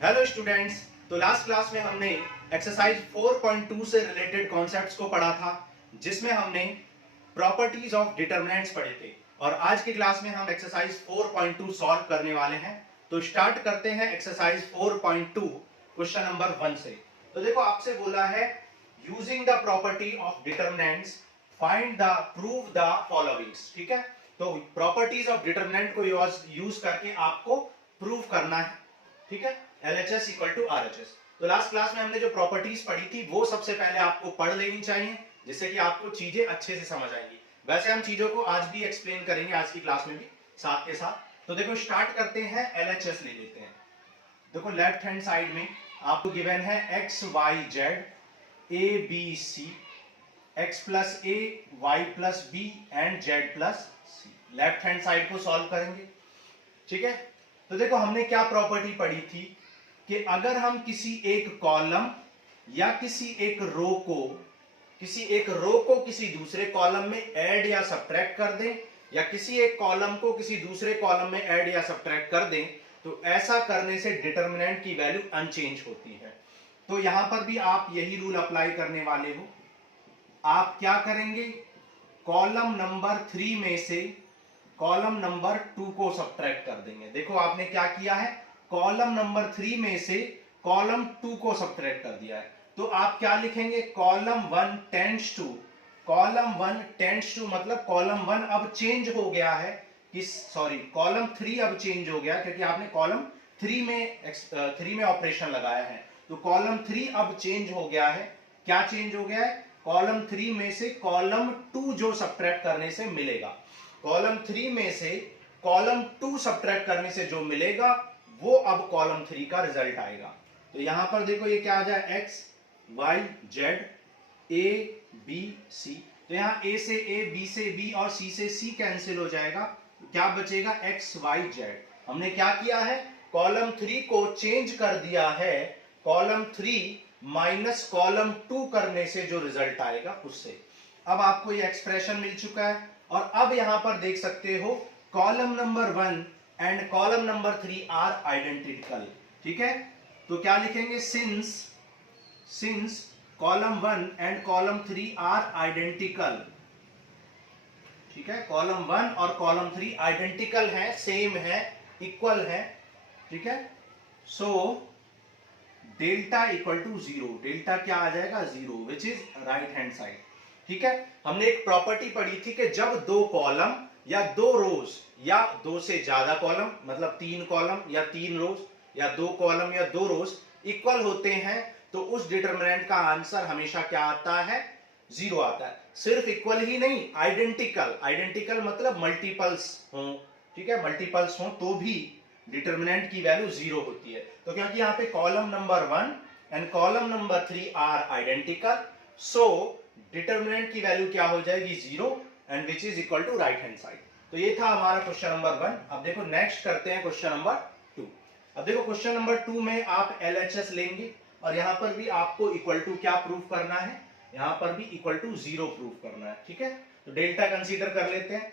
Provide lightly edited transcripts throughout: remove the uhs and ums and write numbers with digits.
Hello students. तो last class में हमने एक्सरसाइज 4.2 से रिलेटेड कॉन्सेप्ट्स को पढ़ा था, जिसमें हमने प्रॉपर्टीज ऑफ डिटरमिनेंट्स पढ़े थे। और आज की क्लास में हम एक्सरसाइज 4.2 सॉल्व करने वाले हैं। तो स्टार्ट करते हैं एक्सरसाइज 4.2 क्वेश्चन नंबर 1 से। तो देखो, आपसे बोला है using the property of determinants find the prove the followings. ठीक है, तो प्रॉपर्टीज ऑफ डिटरमिनेंट को यूज करके आपको प्रूव करना है। ठीक है, LHS इक्वल टू RHS। तो लास्ट क्लास में हमने जो प्रॉपर्टीज पढ़ी थी वो सबसे पहले आपको पढ़ लेनी चाहिए, जिससे कि आपको चीजें अच्छे से समझ आएंगी। वैसे हम चीजों को आज भी एक्सप्लेन करेंगे, आज की क्लास में भी साथ के साथ। तो देखो, स्टार्ट करते हैं, LHS ले लेते हैं। देखो, लेफ्ट हैंड साइड में आपको गिवन है x y z a b c x plus a y plus b and z plus c। Left hand side को सॉल्व करेंगे। ठीक है, तो देखो, हमने क्या प्रॉपर्टी पढ़ी थी कि अगर हम किसी एक कॉलम या किसी एक रो को किसी दूसरे कॉलम में ऐड या सब्ट्रैक्ट कर दें, या किसी एक कॉलम को किसी दूसरे कॉलम में ऐड या सब्ट्रैक्ट कर दें, तो ऐसा करने से डिटरमिनेंट की वैल्यू अनचेंज होती है। तो यहां पर भी आप यही रूल अप्लाई करने वाले हो। आप क्या करेंगे, कॉलम नंबर 3 में से कॉलम नंबर 2 को सब्ट्रैक्ट कर देंगे। देखो, आपने क्या किया है, कॉलम नंबर 3 में से कॉलम 2 को सब्ट्रैक्ट कर दिया है। तो आप क्या लिखेंगे, कॉलम 1 टेंड्स टू मतलब कॉलम 1 अब चेंज हो गया है, कॉलम 3 अब चेंज हो गया, क्योंकि आपने कॉलम 3 में ऑपरेशन लगाया है। तो कॉलम 3 अब चेंज हो गया है। क्या चेंज हो गया है, कॉलम 3 में से कॉलम 2 जो सब्ट्रैक्ट करने से मिलेगा, कॉलम 3 में से कॉलम 2 सब्ट्रैक्ट करने से जो मिलेगा वो अब कॉलम 3 का रिजल्ट आएगा। तो यहां पर देखो, ये क्या आ जाए, x y z a b c। तो यहां a से a, b से b और c से c कैंसिल हो जाएगा। क्या बचेगा, x y z। हमने क्या किया है, कॉलम 3 को चेंज कर दिया है, कॉलम 3 माइनस कॉलम 2 करने से जो रिजल्ट आएगा उससे। अब आपको ये एक्सप्रेशन मिल चुका है। और अब यहां पर देख सकते हो, column number 1 and column number 3 are identical. ठीक है, तो क्या लिखेंगे, since column 1 and column 3 are identical. ठीक है, कॉलम 1 और कॉलम 3 आइडेंटिकल है, सेम है, इक्वल है। ठीक है, so delta equal to 0। Delta क्या आ जाएगा, 0, which is right hand side. ठीक है, हमने एक प्रॉपर्टी पढ़ी थी कि जब दो कॉलम या दो रोज या दो से ज्यादा कॉलम, मतलब 3 कॉलम या 3 रोज या 2 कॉलम या 2 रोज इक्वल होते हैं, तो उस डिटरमिनेंट का आंसर हमेशा क्या आता है, 0 आता है। सिर्फ इक्वल ही नहीं, आइडेंटिकल। आइडेंटिकल मतलब मल्टीपल्स हो। ठीक है, मल्टीपल्स हो तो भी डिटरमिनेंट की वैल्यू 0 होती है। तो क्योंकि यहां पे column number 1 and column number 3 are identical, so determinant की वैल्यू क्या हो जाएगी, 0, and which is equal to right hand side. तो ये था हमारा क्वेश्चन नंबर 1। अब देखो, नेक्स्ट करते हैं क्वेश्चन नंबर 2। अब देखो, क्वेश्चन नंबर 2 में आप LHS लेंगे, और यहां पर भी आपको इक्वल टू क्या प्रूफ करना है, यहां पर भी इक्वल टू 0 प्रूफ करना है। ठीक है, तो डेल्टा कंसीडर कर लेते हैं।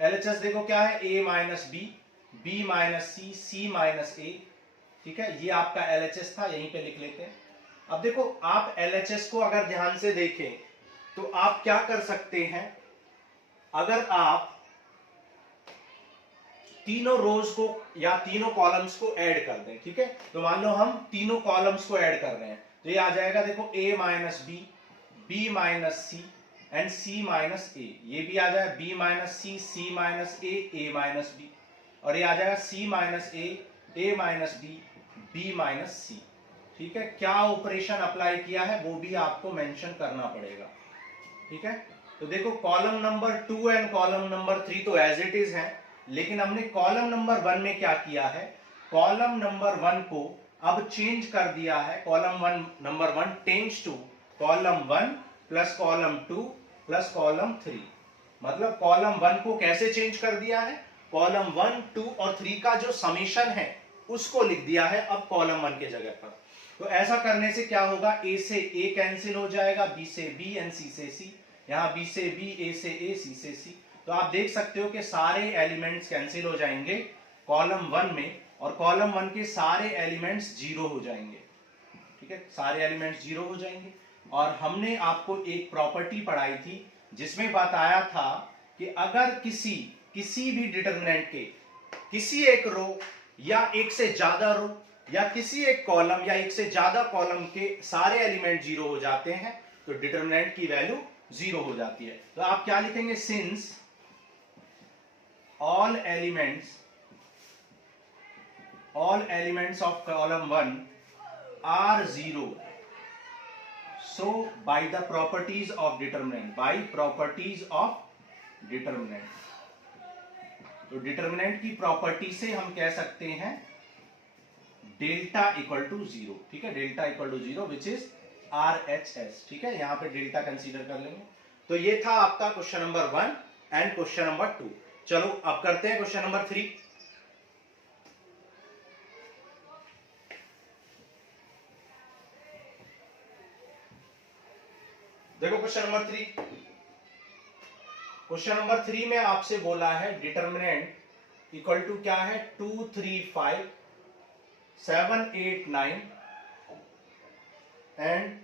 LHS देखो क्या है, a minus b, b minus c, c minus a। ठीक है, ये आपका LHS था, यहीं पे लिख लेते हैं। अब देखो, आप LHS को अगर ध्यान से देखें तो आप क्या कर सकते हैं, अगर आप तीनों रोज को या तीनों कॉलम्स को ऐड कर दें। ठीक है, तो मान लो हम तीनों कॉलम्स को ऐड कर रहे हैं, तो ये आ जाएगा, देखो, a minus B, b minus C and c minus a। ये भी आ जाएगा b minus C, c minus a minus b। और ये आ जाएगा c minus a minus b, b minus C. ठीक है, क्या ऑपरेशन अप्लाई किया है वो भी आपको मेंशन करना पड़ेगा। ठीक है, तो देखो, column number 2 and column number 3 तो एज इट इज है, लेकिन हमने कॉलम नंबर 1 में क्या किया है, कॉलम नंबर 1 को अब चेंज कर दिया है। Column 1 number 1 tends to column 1 plus column 2 plus column 3। मतलब कॉलम 1 को कैसे चेंज कर दिया है, कॉलम 1, 2 और 3 का जो समेशन है उसको लिख दिया है अब कॉलम 1 के जगह पर। तो ऐसा करने से क्या होगा, a से a कैंसिल हो जाएगा, b से b एंड c से c। यहां b से b, a से a, c से c। तो आप देख सकते हो कि सारे एलिमेंट्स कैंसिल हो जाएंगे कॉलम 1 में, और कॉलम 1 के सारे एलिमेंट्स जीरो हो जाएंगे। ठीक है, सारे एलिमेंट्स जीरो हो जाएंगे। और हमने आपको एक प्रॉपर्टी पढ़ाई थी जिसमें बताया था कि अगर किसी भी डिटरमिनेंट के किसी एक रो या एक से ज्यादा रो या किसी एक कॉलम या एक से ज्यादा कॉलम के सारे एलिमेंट जीरो हो जाते हैं तो डिटरमिनेंट की वैल्यू जीरो हो जाती है। तो आप क्या लिखेंगे, since all elements of column 1 are zero, so by the properties of determinant, तो डिटरमिनेंट की प्रॉपर्टी से हम कह सकते हैं डेल्टा इक्वल टू जीरो। ठीक है, delta equal to zero which is RHS। ठीक है, यहां पे डेल्टा कंसीडर कर लेंगे। तो ये था आपका question number 1 and question number 2। चलो अब करते हैं क्वेश्चन नंबर 3। देखो क्वेश्चन नंबर 3। क्वेश्चन नंबर 3 में आपसे बोला है डिटरमिनेंट इक्वल टू क्या है, 2 3 5 7 8 9 एंड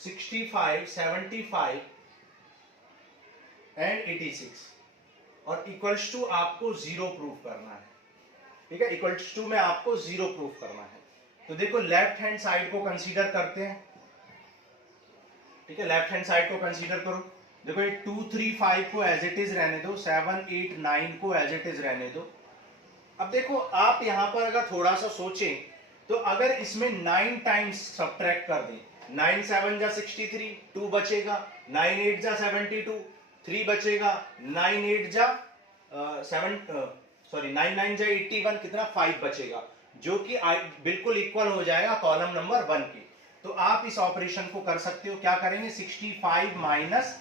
65 75 एंड 86 और इक्वल्स टू आपको जीरो प्रूफ करना है। ठीक है, इक्वल्स टू में आपको जीरो प्रूफ करना है। तो देखो लेफ्ट हैंड साइड को कंसीडर करते हैं। ठीक है, लेफ्ट हैंड साइड को कंसीडर करो। देखो ये 2 3 5 को एज इट इज रहने दो, 7 8 9 को एज इट इज रहने दो। अब देखो आप यहां पर अगर थोड़ा सा सोचें तो अगर इसमें 9 टाइम्स सब्ट्रैक्ट कर दें, 9 7 जा 63, 2 बचेगा, 9 8 जा 72, 3 बचेगा, 9 8 जा 9 9 जा 81, कितना 5 बचेगा, जो कि बिल्कुल इक्वल हो जाएगा कॉलम नंबर 1 के। तो आप इस ऑपरेशन को कर सकते हो, क्या करेंगे, 65 माइनस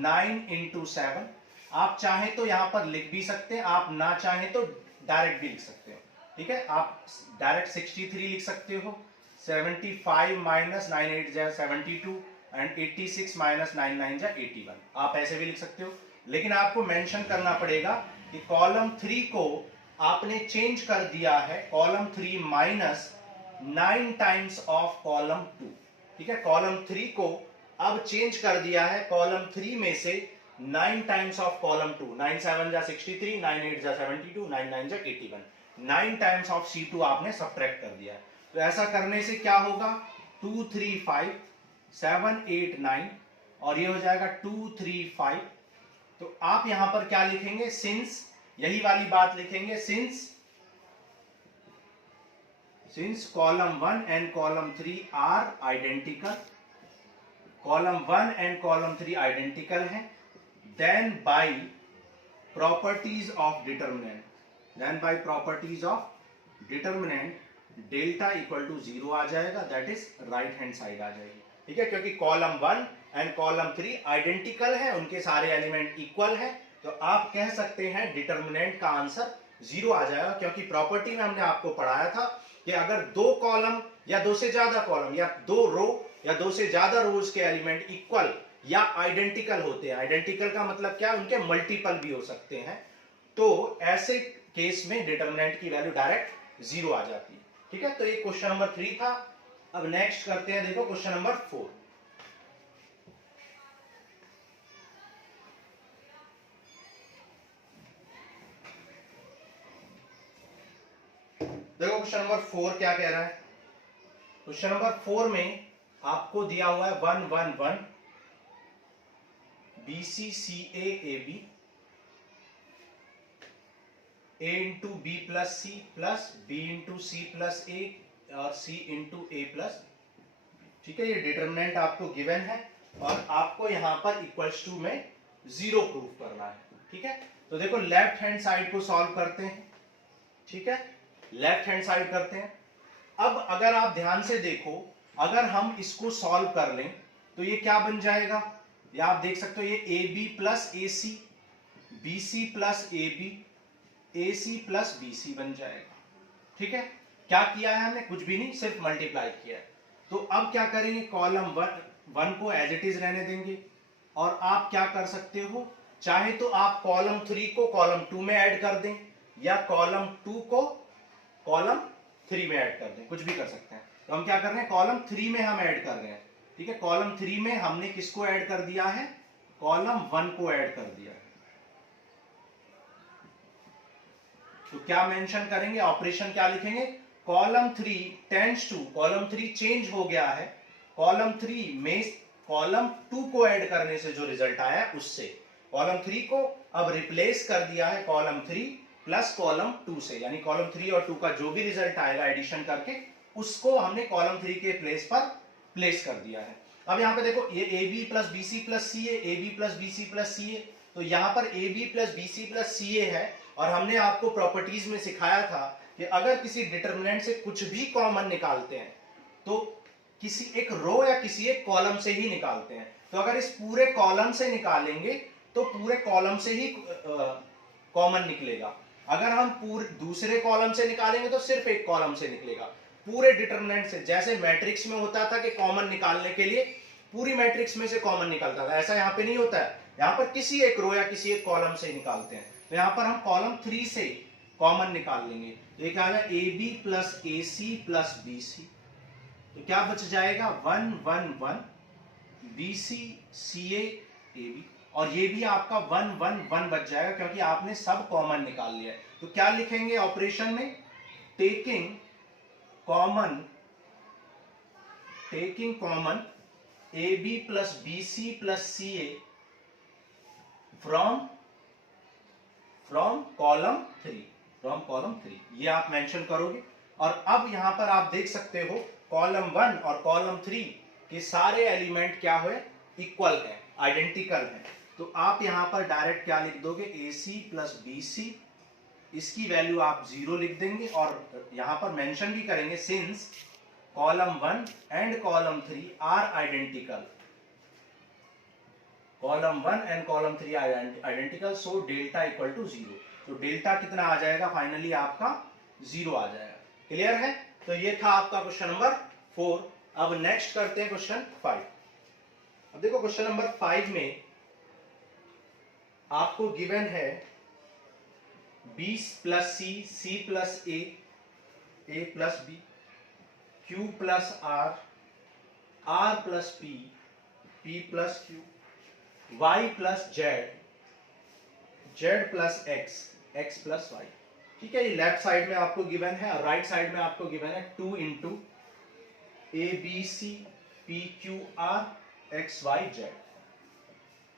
9 इंटू 7। आप चाहें तो यहां पर लिख भी सकते हैं, आप ना चाहें तो डायरेक्ट भी लिख सकते हो। ठीक है, आप डायरेक्ट 63 लिख सकते हो, 75 माइनस 9 8 जा 72 एंड 86 माइनस 9 9 जा 81। आप ऐसे भी लिख सकते हो, लेकिन आपको मेंशन करना पड़ेगा कि कॉलम 3 को आपने चेंज कर दिया है, column 3 minus 9 times of column 2। ठीक है, कॉलम 3 को अब चेंज कर दिया है कॉलम 3 में से 9 टाइम्स ऑफ कॉलम 2। 9 7 जा 63, 9 8 जा 72, 9 9 जा 81, 9 टाइम्स ऑफ C2 आपने सब्ट्रैक्ट कर दिया है। तो ऐसा करने से क्या होगा, 2 3 5 7 8 9 और ये हो जाएगा 2 3 5। तो आप यहां पर क्या लिखेंगे, सिंस, यही वाली बात लिखेंगे, since column 1 and column 3 are identical, column 1 and column 3 identical हैं, then by properties of determinant, delta equal to zero आ जाएगा, that is right hand side आ जाएगी। ठीक है, क्योंकि कॉलम 1 एंड कॉलम 3 आइडेंटिकल है, उनके सारे एलिमेंट इक्वल है, तो आप कह सकते हैं डिटरमिनेंट का आंसर जीरो आ जाएगा। क्योंकि प्रॉपर्टी में हमने आपको पढ़ाया था कि अगर दो कॉलम या दो से ज्यादा कॉलम या दो रो या दो से ज्यादा रोज के एलिमेंट इक्वल या आइडेंटिकल होते हैं, आइडेंटिकल का मतलब क्या, उनके मल्टीपल भी हो सकते हैं, तो ऐसे केस में डिटरमिनेंट की वैल्यू डायरेक्ट जीरो आ जाती है। ठीक है, तो ये क्वेश्चन नंबर 3 था। अब नेक्स्ट करते हैं, देखो क्वेश्चन नंबर 4। देखो क्वेश्चन नंबर 4 क्या कह रहा है। क्वेश्चन नंबर 4 में आपको दिया हुआ है 1 1 1 BCCA into B plus C plus B into C plus A और सी इंटू ए प्लस। ठीक है, ये डिटरमिनेंट आपको गिवन है और आपको यहां पर इक्वल्स टू में जीरो प्रूफ करना है। ठीक है, तो देखो लेफ्ट हैंड साइड को सॉल्व करते हैं। ठीक है, लेफ्ट हैंड साइड करते हैं। अब अगर आप ध्यान से देखो, अगर हम इसको सॉल्व कर लें तो ये क्या बन जाएगा, या आप देख सकते हो ये A B plus A C, B C plus A B, A C plus B C बन जाएगा। ठीक है, क्या किया है हमने, कुछ भी नहीं, सिर्फ मल्टीप्लाई किया है। तो अब क्या करेंगे, कॉलम 1 को एज इट इज रहने देंगे और आप क्या कर सकते हो, चाहे तो आप कॉलम 3 को कॉलम 2 में ऐड कर दें या कॉलम 2 को कॉलम 3 में ऐड कर दें, कुछ भी कर सकते हैं। तो हम क्या कर रहे हैं, कॉलम 3 में हम ऐड कर रहे हैं। ठीक है, कॉलम 3 में हमने किसको ऐड कर दिया है, कॉलम 1 को ऐड कर दिया है। तो क्या मेंशन करेंगे, ऑपरेशन क्या लिखेंगे, column 3 tends to, column 3 change हो गया है, कॉलम 3 में कॉलम 2 को ऐड करने से जो रिजल्ट आया उससे, कॉलम 3 को अब रिप्लेस कर दिया है कॉलम 3 प्लस कॉलम 2 से, यानी कॉलम 3 और 2 का जो भी रिजल्ट आएगा एडिशन करके उसको हमने कॉलम 3 के प्लेस पर प्लेस कर दिया है। अब यहां पे देखो ये A B plus B C plus C A, A B plus B C plus C A, तो यहां पर A B plus B C plus C A है। और हमने आपको प्रॉपर्टीज में सिखाया था कि अगर किसी डिटरमिनेंट से कुछ भी कॉमन निकालते हैं तो किसी एक रो या किसी एक कॉलम से ही निकालते हैं। तो अगर इस पूरे कॉलम से निकालेंगे तो पूरे कॉलम से ही कॉमन निकलेगा, अगर हम पूरे दूसरे कॉलम से निकालेंगे तो सिर्फ एक कॉलम से निकलेगा। पूरे डिटरमिनेंट से, जैसे मैट्रिक्स में होता था कि कॉमन निकालने के लिए पूरी मैट्रिक्स में से कॉमन निकलता था, ऐसा यहां पे नहीं होता है, यहां पर किसी एक रो या किसी एक कॉलम से निकालते हैं। तो यहां पर हम कॉलम 3 से कॉमन निकाल लेंगे, तो ये क्या है, A B plus A C plus B C, तो क्या बच जाएगा 1 1 1 B C C A B, और ये भी आपका 1 1 1 बच जाएगा क्योंकि आपने सब कॉमन निकाल लिया है। तो क्या लिखेंगे ऑपरेशन में, taking common A B plus B C plus C A from column 3, ये आप मेंशन करोगे। और अब यहां पर आप देख सकते हो कॉलम 1 और कॉलम 3 के सारे एलिमेंट क्या हुए, इक्वल है, आइडेंटिकल है। तो आप यहां पर डायरेक्ट क्या लिख दोगे, ए सी प्लस बी सी, इसकी वैल्यू आप 0 लिख देंगे और यहां पर मेंशन भी करेंगे since column 1 and column 3 are identical, column 1 and column 3 identical, so delta equal to 0। तो डेल्टा कितना आ जाएगा, फाइनली आपका 0 आ जाएगा। क्लियर है, तो ये था आपका क्वेश्चन नंबर 4। अब नेक्स्ट करते हैं क्वेश्चन 5। अब देखो क्वेश्चन नंबर 5 में आपको गिवन है B plus C, C plus A plus B, Q plus R, R plus P, P plus Q, y plus Z, Z plus X, X plus Y. ठीक है, ये लेफ्ट साइड में आपको given है और राइट साइड में आपको given है 2 into A B C P Q R X Y Z.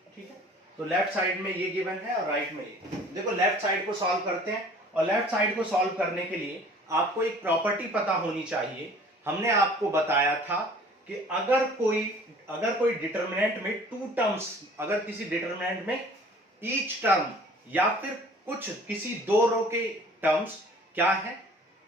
ठीक है, तो लेफ्ट साइड में ये गिवन है और राइट में ये। देखो लेफ्ट साइड को सॉल्व करते हैं, और लेफ्ट साइड को सॉल्व करने के लिए आपको एक प्रॉपर्टी पता होनी चाहिए। हमने आपको बताया था कि अगर कोई डिटरमिनेंट में 2 टर्म्स, अगर किसी डिटरमिनेंट में ईच टर्म या फिर कुछ किसी 2 रो के टर्म्स क्या है,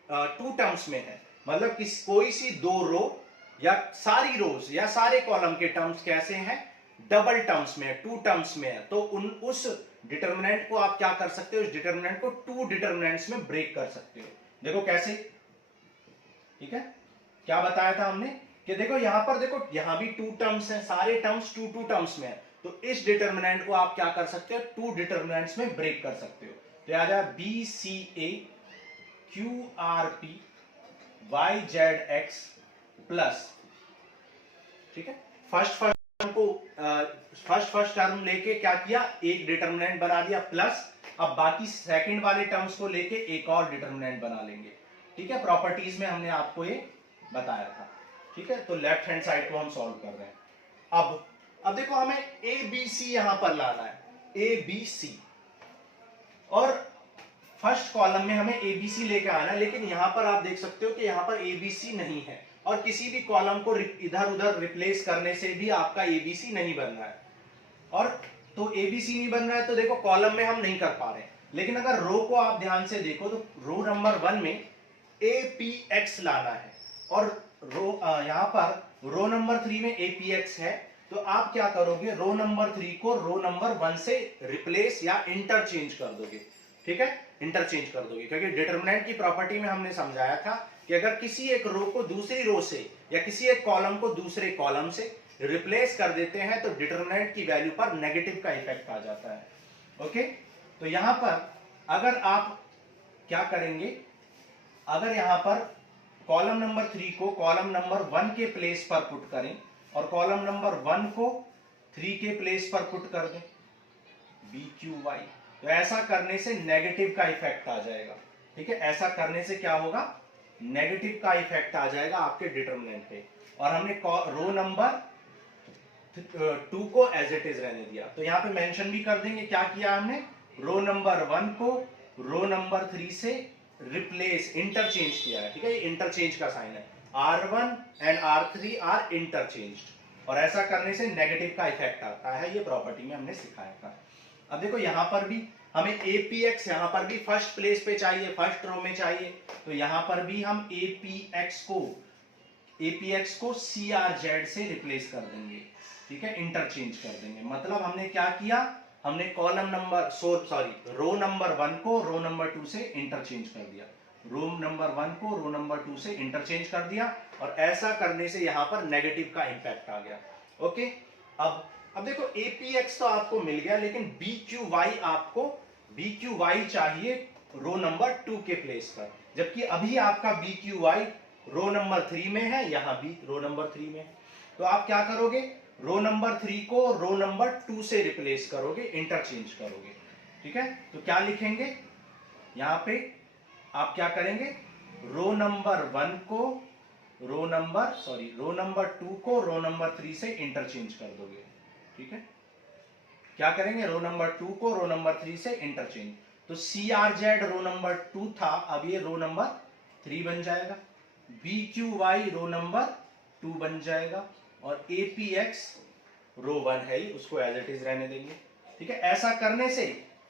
2 टर्म्स में है, मतलब कोई सी 2 रो या सारी रोज या सारे कॉलम के टर्म्स कैसे हैं, डबल टर्म्स में है, 2 टर्म्स में है, तो उस डिटरमिनेंट को आप क्या कर सकते हो, उस डिटरमिनेंट को 2 डिटरमिनेंट्स में ब्रेक कर सकते हो। देखो कैसे, ठीक है, क्या बताया था हमने कि देखो यहां पर, देखो यहां भी 2 टर्म्स हैं, सारे टर्म्स 2 टर्म्स में है, तो इस डिटरमिनेंट को आप क्या कर सकते हो, 2 डिटरमिनेंट्स में ब्रेक कर सकते हो। तो आ जाए B C A Q R P Y Z X plus, ठीक है, फर्स्ट टर्म लेके क्या किया, एक डिटरमिनेंट बना दिया प्लस, अब बाकी सेकंड वाले टर्म्स को लेके एक और डिटरमिनेंट बना लेंगे। ठीक है, प्रॉपर्टीज में हमने आपको ये बताया था। ठीक है, तो लेफ्ट हैंड साइड को हम सॉल्व कर रहे हैं। अब देखो हमें ए बी सी यहां पर लाना है, ए बी सी, और फर्स्ट कॉलम में हमें ए बी सी लेकर आना है, लेकिन यहां पर आप देख सकते हो कि यहां पर ए बी सी नहीं है, और किसी भी कॉलम को इधर उधर रिप्लेस करने से भी आपका ए बी सी नहीं बन रहा है, और तो ए बी सी नहीं बन रहा है, तो देखो कॉलम में हम नहीं कर पा रहे हैं। लेकिन अगर रो को आप ध्यान से देखो तो रो नंबर 1 में ए पी एक्स लाना है, और रो यहां पर रो नंबर 3 में ए पी एक्स है, तो आप क्या करोगे, रो नंबर 3 को रो नंबर 1 से रिप्लेस या इंटरचेंज कर दोगे। ठीक है, इंटरचेंज कर दोगे, क्योंकि डिटरमिनेंट की प्रॉपर्टी में हमने समझाया था कि अगर किसी एक रो को दूसरी रो से या किसी एक कॉलम को दूसरे कॉलम से रिप्लेस कर देते हैं तो डिटरमिनेंट की वैल्यू पर नेगेटिव का इफेक्ट आ जाता है। ओके, तो यहां पर अगर आप क्या करेंगे, अगर यहां पर कॉलम नंबर 3 को कॉलम नंबर 1 के प्लेस पर पुट करें और कॉलम नंबर 1 को 3 के प्लेस पर पुट कर दें, BQY, तो ऐसा करने से नेगेटिव का इफेक्ट आ जाएगा। ठीक है, ऐसा करने से क्या होगा, नेगेटिव का इफेक्ट आ जाएगा आपके डिटरमिनेंट पे। और हमने रो नंबर 2 को एज इट इज रहने दिया। तो यहां पे मेंशन भी कर देंगे क्या किया हमने, रो नंबर 1 को रो नंबर 3 से रिप्लेस, इंटरचेंज किया है। ठीक है, ये इंटरचेंज का साइन है, R1 and R3 are interchanged, और ऐसा करने से नेगेटिव का इफेक्ट आता है। ये प्रॉपर्टी में हमने सिखाया था। अब देखो यहां पर भी हमें APX यहां पर भी फर्स्ट प्लेस पे चाहिए, फर्स्ट रो में चाहिए, तो यहां पर भी हम APX को CRZ से रिप्लेस कर देंगे। ठीक है, इंटरचेंज कर देंगे। मतलब हमने क्या किया, हमने कॉलम नंबर रो नंबर 1 को रो नंबर 2 से इंटरचेंज कर दिया, रो नंबर 1 को रो नंबर 2 से इंटरचेंज कर दिया, और ऐसा करने से यहां पर नेगेटिव का इंपैक्ट आ गया। ओके, अब देखो APX तो आपको मिल गया, लेकिन BQY चाहिए रो नंबर 2 के प्लेस पर, जबकि अभी आपका BQY रो नंबर 3 में है, यहां भी रो नंबर 3 में है। तो आप क्या करोगे, रो नंबर 3 को रो नंबर 2 से रिप्लेस करोगे, इंटरचेंज करोगे। ठीक है, तो क्या लिखेंगे यहां पे, आप क्या करेंगे, रो नंबर 1 को रो नंबर 2 को रो नंबर 3 से इंटरचेंज कर दोगे। ठीक है, क्या करेंगे, रो नंबर 2 को रो नंबर 3 से इंटरचेंज, तो CRZ रो नंबर 2 था, अब ये रो नंबर 3 बन जाएगा, BQY रो नंबर 2 बन जाएगा, और APX रो 1 है ही, उसको एज इट इज रहने देंगे। ठीक है, ऐसा करने से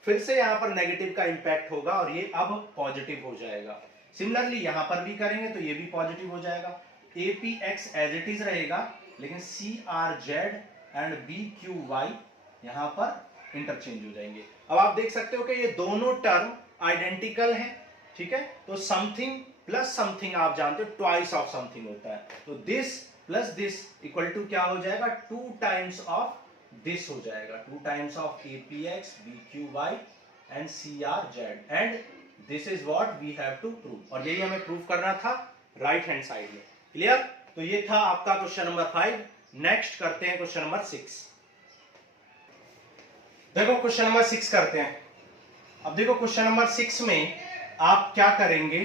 फिर से यहां पर नेगेटिव का इंपैक्ट होगा और ये अब पॉजिटिव हो जाएगा। सिमिलरली यहां पर भी करेंगे तो ये भी पॉजिटिव हो जाएगा, APX एज इट इज रहेगा, लेकिन CRZ एंड BQY यहां पर इंटरचेंज हो जाएंगे। अब आप देख सकते हो कि ये दोनों टर्म आइडेंटिकल हैं। ठीक है, तो समथिंग प्लस समथिंग आप जानते हो ट्वाइस ऑफ समथिंग होता है, तो this plus this equal to क्या हो जाएगा, 2 टाइम्स ऑफ दिस हो जाएगा, 2 times of APX, BQY and CRZ, and this is what we have to prove, और यही हमें प्रूव करना था राइट हैंड साइड में। क्लियर, तो ये था आपका क्वेश्चन नंबर 5। नेक्स्ट करते हैं क्वेश्चन नंबर 6। देखो क्वेश्चन नंबर 6 करते हैं। अब देखो क्वेश्चन नंबर 6 में आप क्या करेंगे,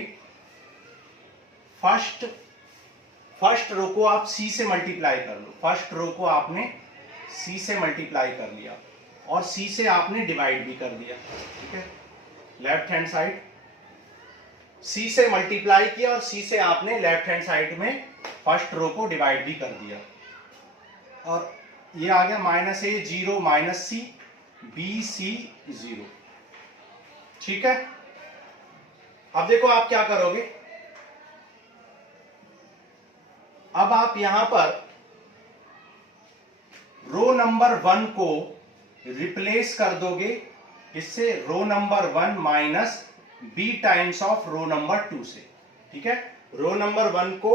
फर्स्ट रो को आप C से मल्टीप्लाई कर लो, फर्स्ट रो को आपने C से मल्टीप्लाई कर लिया और C से आपने डिवाइड भी कर दिया। ठीक है, लेफ्ट हैंड साइड C से मल्टीप्लाई किया और C से आपने लेफ्ट हैंड साइड में फर्स्ट रो को डिवाइड भी कर दिया, और ये आ गया -A 0 -C BC 0। ठीक है, अब देखो आप क्या करोगे, अब आप यहां पर रो नंबर 1 को रिप्लेस कर दोगे इससे, row number 1 minus B times of row number 2 से। ठीक है, रो नंबर 1 को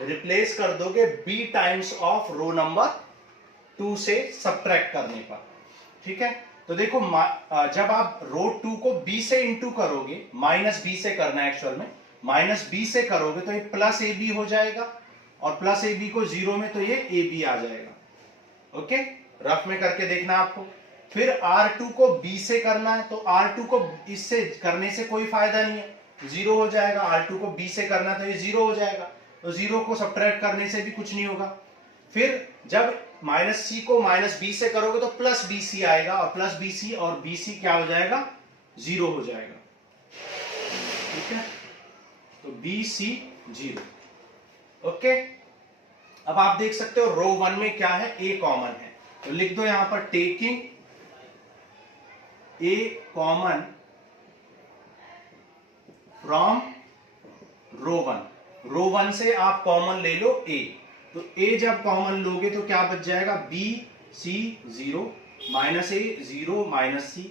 रिप्लेस कर दोगे B times of row number 2 से सब्ट्रैक्ट करने पर। ठीक है, तो देखो जब आप रो 2 को B से इंटू करोगे, -B से करना है एक्चुअल में, -B से करोगे तो ये +AB हो जाएगा, और +AB को 0 में तो ये AB आ जाएगा। ओके, रफ में करके देखना आपको। फिर R2 को B से करना है, तो R2 को इससे करने से कोई फायदा नहीं है, 0 हो जाएगा। R2 को B से करना तो ये 0 हो जाएगा, तो 0 को सब्ट्रैक्ट करने से भी कुछ नहीं होगा। फिर जब -C को -B से करोगे तो +BC आएगा, और +BC और BC क्या हो जाएगा, 0 हो जाएगा। ठीक है, तो BC 0। ओके, अब आप देख सकते हो रो 1 में क्या है, A कॉमन है, तो लिख दो यहां पर taking A common from row 1। रो 1 से आप कॉमन ले लो A, तो A जब कॉमन लोगे तो क्या बच जाएगा, BC 0 -A 0 -C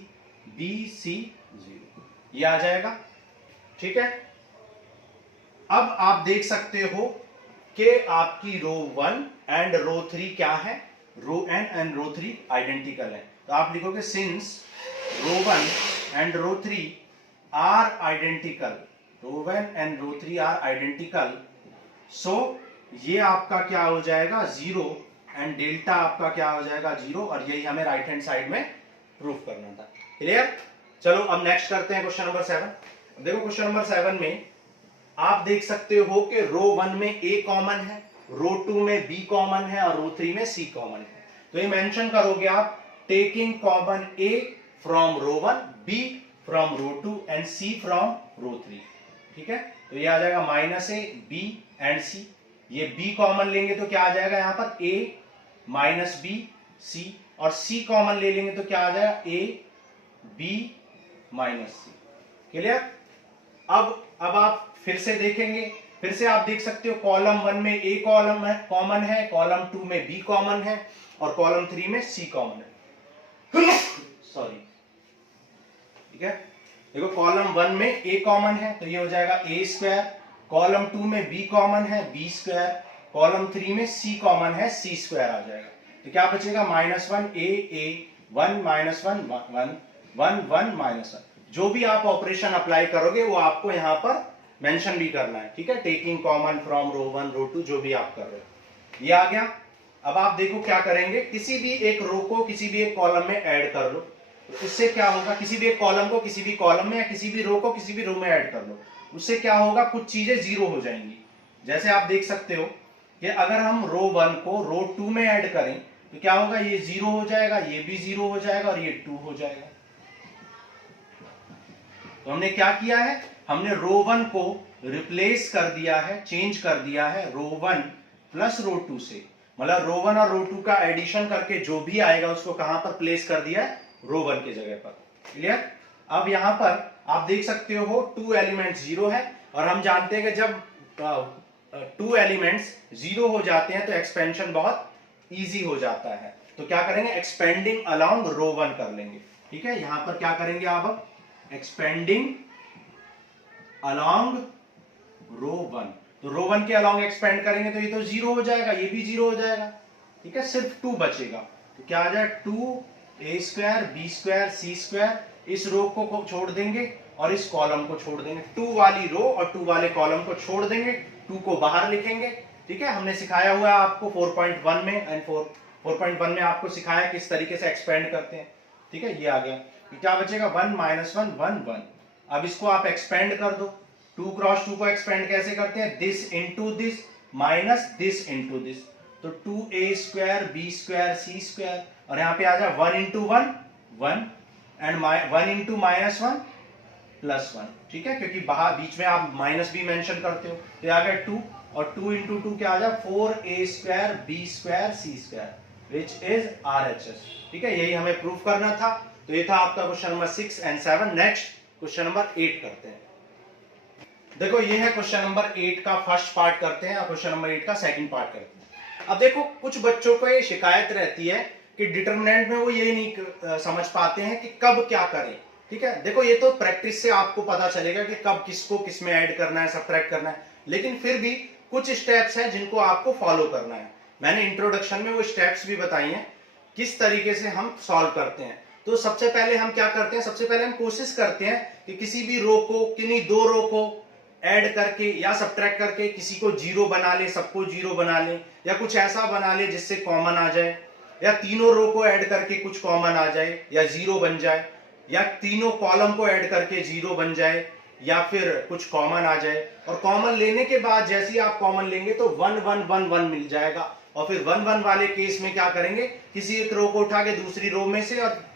BC 0, ये आ जाएगा। ठीक है, अब आप देख सकते हो कि आपकी रो 1 एंड रो 3 क्या है, रो एंड रो 3 आइडेंटिकल है, तो आप लिखोगे since row 1 and row 3 are identical, row 1 and row 3 are identical, so ये आपका क्या हो जाएगा 0 एंड डेल्टा आपका क्या हो जाएगा 0, और यही हमें राइट हैंड साइड में प्रूफ करना था। क्लियर? चलो अब नेक्स्ट करते हैं क्वेश्चन नंबर 7। देखो क्वेश्चन नंबर 7 में आप देख सकते हो कि रो 1 में A कॉमन है, रो 2 में B कॉमन है और रो 3 में C कॉमन है। तो ये मेंशन करोगे आप taking common A from row 1, B from row 2 and C from row 3। ठीक है, तो ये आ जाएगा -A B एंड C। ये B कॉमन लेंगे तो क्या आ जाएगा यहाँ पर A -B C, और C कॉमन ले लेंगे तो क्या आ जाएगा A B -C। क्लियर? अब आप फिर से देखेंगे, फिर से आप देख सकते हो कॉलम 1 में A कॉलम है कॉमन है, कॉलम 2 में B कॉमन है और कॉलम 3 में C कॉमन है। सॉरी, ठीक है। देखो कॉलम 1 में A कॉमन है तो ये हो जाएगा A स्क्वायर, कॉलम 2 में B कॉमन है B स्क्वायर, कॉलम 3 में C कॉमन है C स्क्वायर आ जाएगा। तो क्या बचेगा -1 A 1 -1 1 1 1 -1। जो भी आप ऑपरेशन अप्लाई करोगे वो आपको यहां पर मेंशन भी करना है। ठीक है, टेकिंग कॉमन फ्रॉम रो 1 रो 2 जो भी आप कर रहे हो ये आ गया। अब आप देखो क्या करेंगे, किसी भी एक रो को किसी भी एक कॉलम में ऐड कर लो, तो उससे क्या होगा, किसी भी एक कॉलम को किसी भी कॉलम में या किसी भी रो को किसी भी रो में ऐड कर लो, उससे क्या होगा, कुछ चीजें जीरो हो जाएंगी। जैसे आप देख सकते हो कि अगर हम रो 1 को रो 2 में ऐड करें तो क्या होगा, ये 0 हो जाएगा, ये भी 0 हो जाएगा और ये 2 हो जाएगा। तो हमने क्या किया है, हमने रो 1 को रिप्लेस कर दिया है, चेंज कर दिया है रो 1 प्लस रो 2 से, मतलब रो 1 और रो 2 का एडिशन करके जो भी आएगा उसको कहां पर प्लेस कर दिया है, रो 1 की जगह पर। क्लियर? अब यहां पर आप देख सकते हो 2 एलिमेंट्स 0 है, और हम जानते हैं कि जब 2 एलिमेंट्स 0 हो जाते हैं तो एक्सपेंशन बहुत इजी हो जाता है। तो क्या करेंगे, एक्सपेंडिंग अलोंग रो 1 कर लेंगे। ठीक है, यहां पर क्या करेंगे आप, एक्सपेंडिंग अलोंग रो 1, तो रो 1 के अलोंग एक्सपेंड करेंगे तो ये तो 0 हो जाएगा, ये भी 0 हो जाएगा। ठीक है, सिर्फ 2 बचेगा, तो क्या आ जाए 2A square B square C square, इस रो को छोड़ देंगे और इस कॉलम को छोड़ देंगे, 2 वाली रो और 2 वाले कॉलम को छोड़ देंगे, 2 को बाहर लिखेंगे। ठीक है, हमने सिखाया हुआ है आपको 4.1 में एंड 4.1 में आपको सिखाया किस तरीके से एक्सपेंड करते हैं। ठीक है, ये आ गया, क्या बचेगा 1 -1 1 1। अब इसको आप एक्सपेंड कर दो, 2 क्रॉस 2 को एक्सपेंड कैसे करते हैं, this into this minus this into this, तो 2A square B square C square, और यहां पे आ जाए 1 इंटू 1 1 एंड 1 इंटू -1 +1। ठीक है, क्योंकि बाहर बीच में आप माइनस भी मेंशन करते हो, तो आ गया 2, और 2 इंटू 2 क्या आ जाए 4A square B square C square which is RHS। ठीक है, यही हमें प्रूफ करना था। तो ये था आपका question number 6 and 7। Next question number 8 करते हैं। देखो ये है क्वेश्चन नंबर 8 का फर्स्ट पार्ट करते हैं और क्वेश्चन नंबर 8 का सेकंड पार्ट करते हैं। अब देखो कुछ बच्चों को ये शिकायत रहती है कि डिटरमिनेंट में वो ये नहीं समझ पाते हैं कि कब क्या करें। ठीक है, देखो ये तो प्रैक्टिस से आपको पता चलेगा कि कब किसको किस में ऐड करना है, सब्ट्रैक्ट करना है, लेकिन फिर भी कुछ स्टेप्स हैं जिनको आपको फॉलो करना है। मैंने इंट्रोडक्शन में वो स्टेप्स भी बताई हैं किस तरीके से हम सॉल्व करते हैं। तो सबसे पहले हम क्या करते हैं, सबसे पहले हम कोशिश करते हैं कि किसी भी रो को, किन्हीं 2 रो को ऐड करके या सब्ट्रैक्ट करके किसी को 0 बना ले, सबको 0 बना ले, या कुछ ऐसा बना ले जिससे कॉमन आ जाए, या तीनों रो को ऐड करके कुछ कॉमन आ जाए या 0 बन जाए, या तीनों कॉलम को ऐड करके 0 बन जाए या फिर कुछ कॉमन आ जाए। और कॉमन लेने के बाद जैसे ही आप कॉमन लेंगे तो 1 1 1 1 मिल जाएगा, और फिर 1 1 वाले केस में क्या करेंगे, किसी एक रो को उठा के दूसरी रो में से और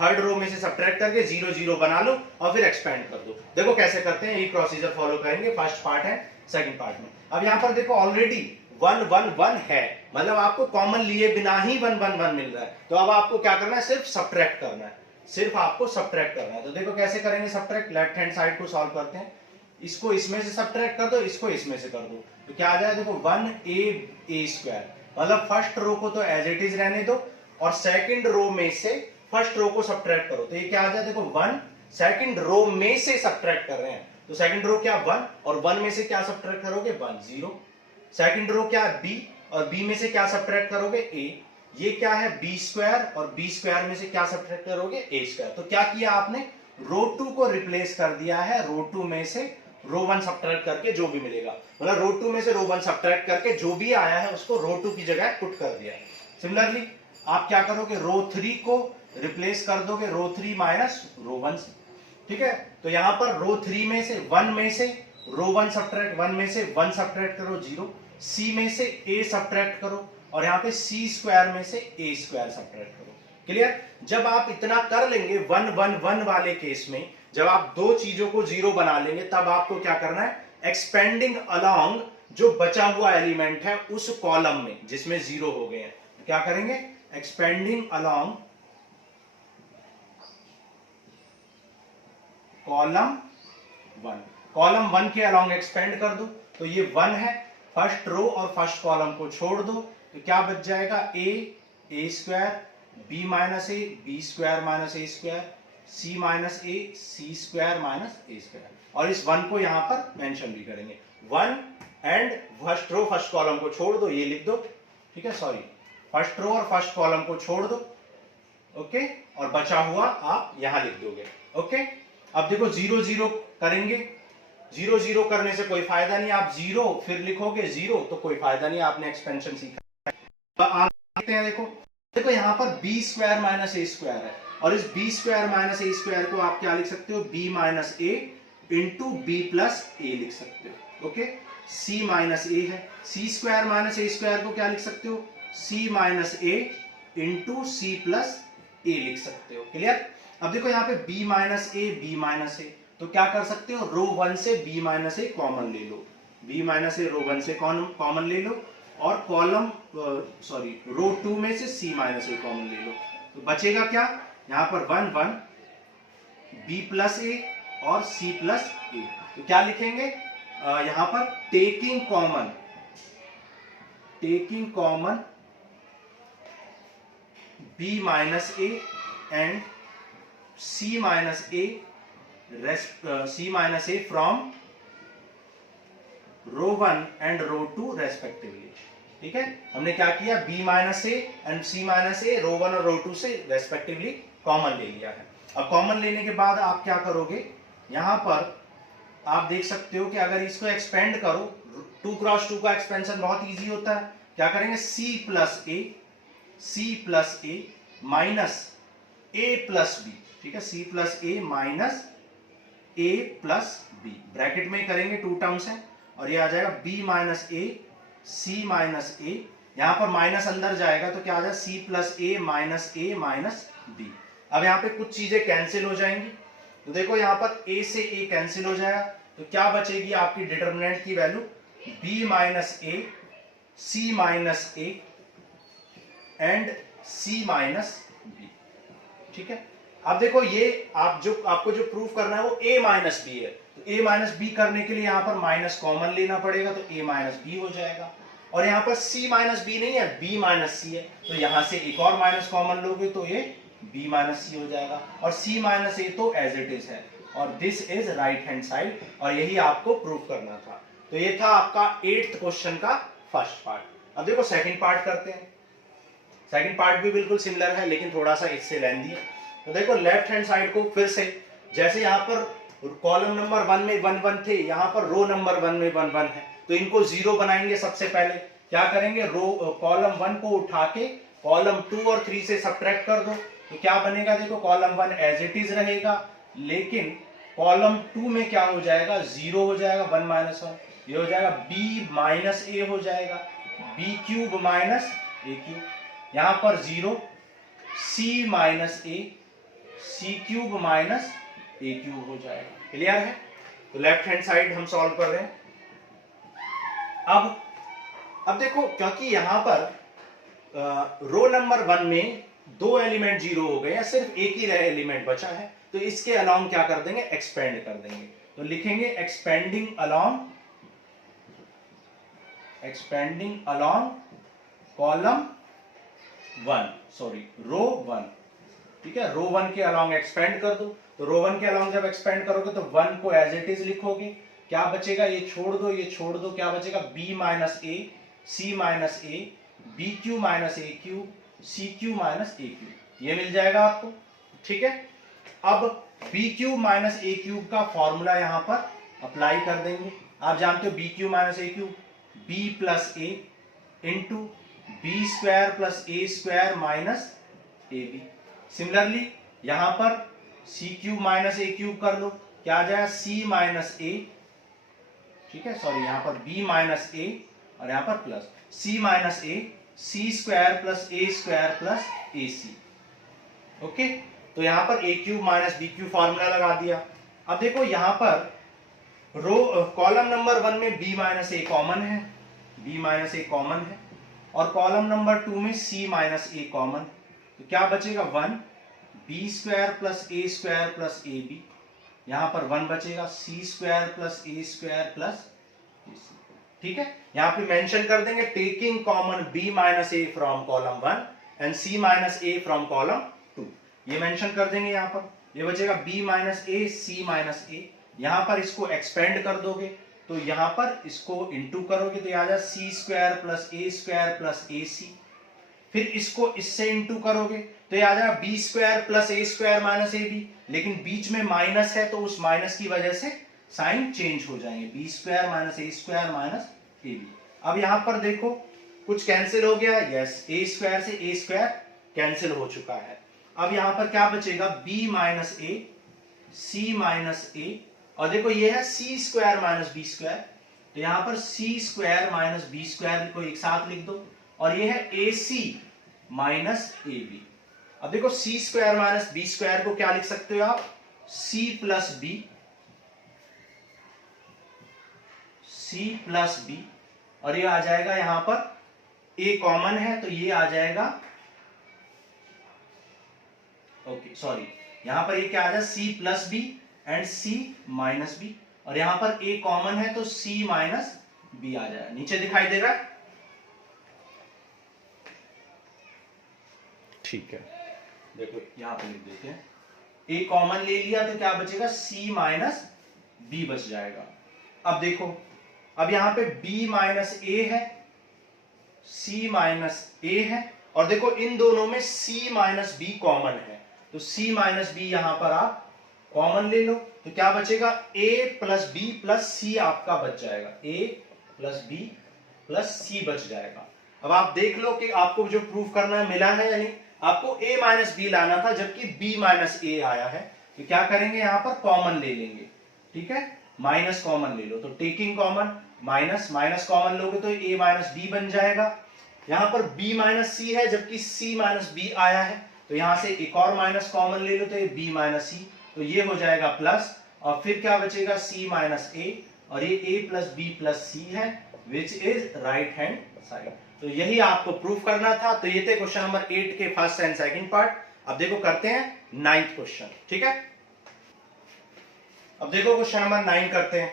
थर्ड रो में से सब्ट्रैक्ट करके 0 0 बना लो और फिर एक्सपेंड कर दो। देखो कैसे करते हैं, ये प्रोसीजर फॉलो करेंगे, फर्स्ट पार्ट है सेकंड पार्ट में। अब यहाँ पर देखो ऑलरेडी 1 1 1 है, मतलब आपको कॉमन लिए बिना ही 1 1 1 मिल रहा है। तो अब आपको क्या करना है, सिर्फ सब्ट्रैक्ट करना है, सिर्फ आपको सब्ट्रैक्ट करना है। तो देखो कैसे करेंगे सब्ट्रैक्ट, लेफ्ट हैंड साइड को सॉल्व करते हैं, इसको इसमें से सब्ट्रैक्ट कर दो, इसको इसमें से कर दो, तो क्या आ जाए, देखो 1A स्क्वायर, मतलब फर्स्ट रो को तो एज इट इज रहने दो और सेकंड रो में से फर्स्ट रो को सब्ट्रैक्ट करो, तो ये क्या आ जाए, देखो 1 सेकंड रो में से सब्ट्रैक्ट कर रहे हैं, तो सेकंड रो क्या 1 और 1 में से क्या सब्ट्रैक्ट करोगे 1 0। सेकंड रो क्या B और B में से क्या सब्ट्रैक्ट करोगे A, ये क्या है B स्क्वायर और B स्क्वायर में से क्या सब्ट्रैक्ट करोगे A स्क्वायर। तो क्या किया आपने, रो 2 को रिप्लेस कर दिया है रो 2 में से रो वन सब्ट्रैक्ट करके जो भी मिलेगा, मतलब रो टू में से रो वन सब्ट्रैक्ट करके जो भी आया है उसको रो टू की जगह पुट कर दिया। सिमिलरली आप क्या करोगे, रो थ्री को रिप्लेस कर दोगे row three minus row one से, ठीक है। तो यहां पर रो थ्री में से रो वन सब्ट्रैक्ट, वन में से वन सब्ट्रैक्ट करो 0, सी में से ए सब्ट्रैक्ट करो और यहाँ पे सी स्क्वायर में से ए स्क्वायर सब्ट्रैक्ट करो। क्लियर? जब आप इतना कर लेंगे 1 1 1 वाले केस में, जब आप दो चीजों को 0 बना लेंगे, तब आपको क्या करना है, एक्सपेंडिंग अलोंग जो बचा हुआ एलिमेंट है उस कॉलम में जिसमें 0 हो गए हैं, क्या करेंगे, एक्सपेंडिंग अलोंग कॉलम 1, कॉलम 1 के अलोंग एक्सपेंड कर दो। तो ये 1 है, फर्स्ट रो और फर्स्ट कॉलम को छोड़ दो, तो क्या बच जाएगा, ए square B minus A B square minus A square C minus A C square minus A square, और इस 1 को यहां पर मेंशन भी करेंगे, 1 एंड फर्स्ट रो फर्स्ट कॉलम को छोड़ दो, ये लिख दो, ठीक है, सॉरी फर्स्ट रो और फर्स्ट कॉलम को छोड़ दो, ओके, और बचा हुआ आप यहां लिख दोगे, ओके। अब देखो 0 0 करेंगे, 0 0 करने से कोई फायदा नहीं, आप 0 फिर लिखोगे 0 तो कोई फायदा नहीं, आपने एक्सपेंशन सीखा। तो आगे हैं, देखो यहां पर बी स्क्वायर माइनस ए स्क्वायर है, और इस बी स्क्वायर माइनस ए स्क्वायर को आप क्या लिख सकते हो, बी माइनस ए इंटू बी प्लस ए लिख सकते हो, ओके। सी माइनस ए है, सी स्क्वायर माइनस ए स्क्वायर को क्या लिख सकते हो, सी माइनस ए इंटू सी प्लस ए लिख सकते हो। क्लियर? अब देखो यहाँ पे b माइनस ए, तो क्या कर सकते हो, रो 1 से b माइनस ए कॉमन ले लो, b माइनस ए रो 1 से कॉमन ले लो, और कॉलम सॉरी रो 2 में से c माइनस ए कॉमन ले लो, तो बचेगा क्या, यहाँ पर 1 1 b प्लस ए और c प्लस ए, तो क्या लिखेंगे, यहाँ पर taking common b minus A and C minus A from row 1 and row 2 respectively, ठीक है। हमने क्या किया, B minus A and C minus A row 1 और रो 2 से रेस्पेक्टिवली कॉमन ले लिया है। अब कॉमन लेने के बाद आप क्या करोगे, यहां पर आप देख सकते हो कि अगर इसको एक्सपेंड करो, 2 क्रॉस 2 का एक्सपेंशन बहुत इजी होता है, क्या करेंगे, C plus A minus A plus B, ठीक है, C plus A minus A plus B, bracket में करेंगे, 2 टर्म्स हैं, और ये आ जाएगा B minus A C minus ए, यहां पर माइनस अंदर जाएगा तो क्या आ जाएगा, C plus A minus B. अब यहां पे कुछ चीजें कैंसिल हो जाएंगी, तो देखो यहां पर A से A कैंसिल हो जाएगा, तो क्या बचेगी आपकी डिटर्मिनेंट की value, B minus A C minus A and C minus B, ठीक है। अब देखो ये आपको जो प्रूफ करना है वो a माइनस बी है, तो a माइनस बी करने के लिए यहां पर माइनस कॉमन लेना पड़ेगा, तो a माइनस बी हो जाएगा, और यहां पर c माइनस बी नहीं है, b माइनस सी है, तो यहां से एक और माइनस कॉमन लोगे तो ये b माइनस सी हो जाएगा, और c माइनस ए तो एज इट इज है, और this is right hand side, और यही आपको प्रूफ करना था। तो ये था आपका 8th क्वेश्चन का फर्स्ट पार्ट। अब देखो सेकंड पार्ट करते हैं, सेकंड पार्ट भी बिल्कुल सिमिलर है लेकिन थोड़ा सा इससे लेंथी है। तो देखो लेफ्ट हैंड साइड को फिर से, जैसे यहाँ पर कॉलम नंबर 1 में 1 1 थे, यहाँ पर रो नंबर 1 में 1 1 है, तो इनको 0 बनाएंगे। सबसे पहले क्या करेंगे, कॉलम 1 को उठा के कॉलम 2 और 3 से सब्ट्रैक्ट कर दो, तो क्या बनेगा, देखो कॉलम 1 एज इट इज रहेगा, लेकिन कॉलम 2 में क्या हो जाएगा, 0 हो जाएगा, 1 माइनस 1, ये हो जाएगा b माइनस ए हो जाएगा, b cube minus A cube, यहाँ पर 0 c minus A C cube minus A cube हो जाएगा। क्लियर है? तो लेफ्ट हैंड साइड हम सॉल्व कर रहे हैं। अब देखो, क्योंकि यहां पर रो नंबर 1 में 2 एलिमेंट 0 हो गए हैं, सिर्फ एक ही एलिमेंट बचा है, तो इसके अलोंग क्या कर देंगे, एक्सपेंड कर देंगे, तो लिखेंगे एक्सपेंडिंग अलोंग कॉलम 1, सॉरी रो 1, ठीक है, रो 1 के अलोंग एक्सपेंड कर दो, तो रो 1 के अलोंग जब एक्सपेंड करोगे तो 1 को एज इट इज लिखोगे, क्या बचेगा, ये छोड़ दो, क्या बचेगा, b minus A c minus A B cube minus A cube C cube minus A cube, ये मिल जाएगा आपको, ठीक है। अब B cube minus A cube का फॉर्मूला यहां पर अप्लाई कर देंगे। आप जानते हो B cube minus A cube, B plus A into B square plus A square minus A B. Similarly यहां पर C cube minus A cube कर लो, क्या आ जाएगा सी माइनस ए, ठीक है, सॉरी यहां पर बी माइनस ए और यहां पर plus C minus A, C square plus A square plus A C. Okay, तो यहां पर A cube minus B cube formula लगा दिया। अब देखो यहां पर रो कॉलम नंबर 1 में b माइनस ए कॉमन है, b माइनस ए कॉमन है, और कॉलम नंबर 2 में c माइनस ए कॉमन, तो क्या बचेगा 1 B square plus A square plus A B, यहां पर 1 बचेगा C square plus A square plus A C. ठीक है, यहां पे मेंशन कर देंगे taking common b minus A from column 1 and c minus A from column 2, ये मेंशन कर देंगे। यहां पर ये बचेगा b minus A C minus ए, यहां पर इसको एक्सपेंड कर दोगे तो यहां पर इसको इंटू करोगे तो आ जाए C square plus A square plus A C, फिर इसको इससे इंटू करोगे तो ये आ जाएगा B square plus A square minus A B, लेकिन बीच में माइनस है तो उस माइनस की वजह से साइन चेंज हो जाएंगे, B square minus A square minus A B. अब यहां पर देखो कुछ कैंसिल हो गया, यस ए स्क्वायर से ए स्क्वायर कैंसिल हो चुका है। अब यहां पर क्या बचेगा B minus A C minus ए, और देखो ये है सी स्क्वायर माइनस बी स्क्वायर, तो यहां पर सी स्क्वायर माइनस बी स्क्वायर को एक साथ लिख दो, और ये है ए सी माइनस ए बी। अब देखो C square minus B square को क्या लिख सकते हो आप, C plus B, C plus B, और ये आ जाएगा यहां पर ए कॉमन है तो ये आ जाएगा, ओके सॉरी यहां पर ये क्या आ जाएगा C plus B and C minus B, और यहां पर ए कॉमन है तो सी माइनस बी आ जाएगा। नीचे दिखाई दे रहा है, ठीक है, देखो यहां पे लिख देते हैं ए कॉमन ले लिया तो क्या बचेगा सी माइनस बी बच जाएगा। अब देखो अब यहां पे b माइनस ए है, c माइनस ए है, और देखो इन दोनों में c माइनस बी कॉमन है तो c माइनस बी यहां पर आप कॉमन ले लो तो क्या बचेगा a प्लस बी प्लस सी आपका बच जाएगा, a प्लस बी प्लस सी बच जाएगा। अब आप देख लो कि आपको जो प्रूफ करना है मिला है, यानी आपको a माइनस बी लाना था जबकि b माइनस ए आया है, तो क्या करेंगे यहां पर कॉमन ले लेंगे, ठीक है, माइनस कॉमन ले लो, तो taking common minus minus common लोगे तो a माइनस बी बन जाएगा। यहां पर b माइनस सी है जबकि c माइनस बी आया है, तो यहां से एक और माइनस कॉमन ले लो तो ये b माइनस सी, तो ये हो जाएगा प्लस, और फिर क्या बचेगा c माइनस ए, और ये a प्लस बी प्लस सी है विच इज राइट हैंड साइड। तो यही आपको प्रूफ करना था। तो ये थे क्वेश्चन नंबर 8 के फर्स्ट एंड सेकंड पार्ट। अब देखो करते हैं 9th क्वेश्चन, ठीक है। अब देखो क्वेश्चन नंबर 9 करते हैं।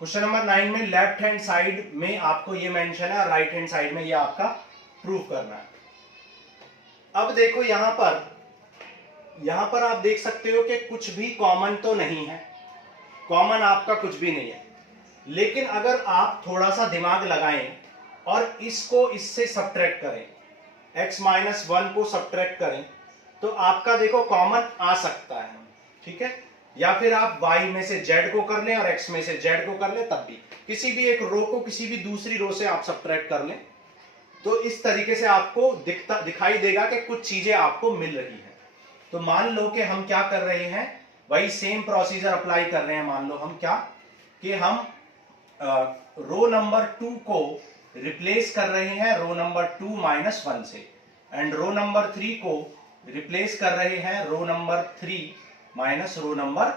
क्वेश्चन नंबर 9 में लेफ्ट हैंड साइड में आपको ये मेंशन है और राइट हैंड साइड में ये आपका प्रूफ करना है। अब देखो यहां पर आप देख सकते हो कि कुछ भी कॉमन तो नहीं है, कॉमन आपका कुछ भी नहीं है, लेकिन अगर आप थोड़ा सा दिमाग लगाएं और इसको इससे सब्ट्रैक्ट करें, x माइनस 1 को सब्ट्रैक्ट करें तो आपका देखो कॉमन आ सकता है, ठीक है, या फिर आप y में से z को कर लें और x में से z को कर लें, तब भी किसी भी एक रो को किसी भी दूसरी रो से आप सब्ट्रैक्ट कर लें तो इस तरीके से आपको दिखाई देगा कि कुछ चीजें आपको मिल रही है। तो मान लो कि हम क्या कर रहे हैं, वही सेम प्रोसीजर अप्लाई कर रहे हैं। मान लो हम क्या कि हम रो नंबर 2 को रिप्लेस कर रहे हैं रो नंबर 2 माइनस 1 से, एंड रो नंबर 3 को रिप्लेस कर रहे हैं row number 3 minus row number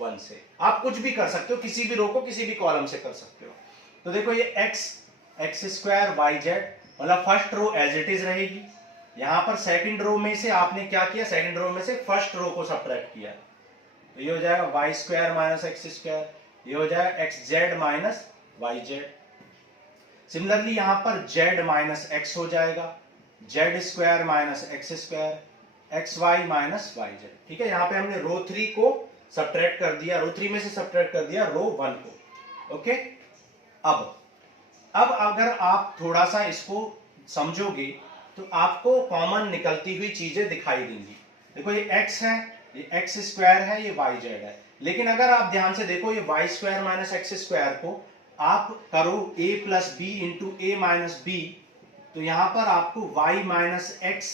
1 से। आप कुछ भी कर सकते हो, किसी भी रो को किसी भी कॉलम से कर सकते हो। तो देखो ये x स्क्वायर वाई जेड, मतलब first row as it is रहेगी। यहां पर सेकंड रो में से आपने क्या किया, सेकंड रो में से फर्स्ट रो को सब्ट्रैक्ट किया, तो ये हो जाएगा Y square minus X square, ये हो जाएगा X Z minus Y Z. Similarly यहां पर z माइनस एक्स हो जाएगा, Z square minus X square, X Y minus Y Z. ठीक है, यहां पे हमने रो 3 को सब्ट्रैक्ट कर दिया, रो 3 में से सब्ट्रैक्ट कर दिया रो 1 को। ओके, अब अगर आप थोड़ा सा इसको समझोगे तो आपको कॉमन निकलती हुई चीजें दिखाई देंगी। देखो ये x है, ये एक्स स्क्वायर है, ये वाई जेड है, लेकिन अगर आप ध्यान से देखो ये Y square minus X square को आप करो a plus B into A minus B, तो यहां पर आपको y माइनस एक्स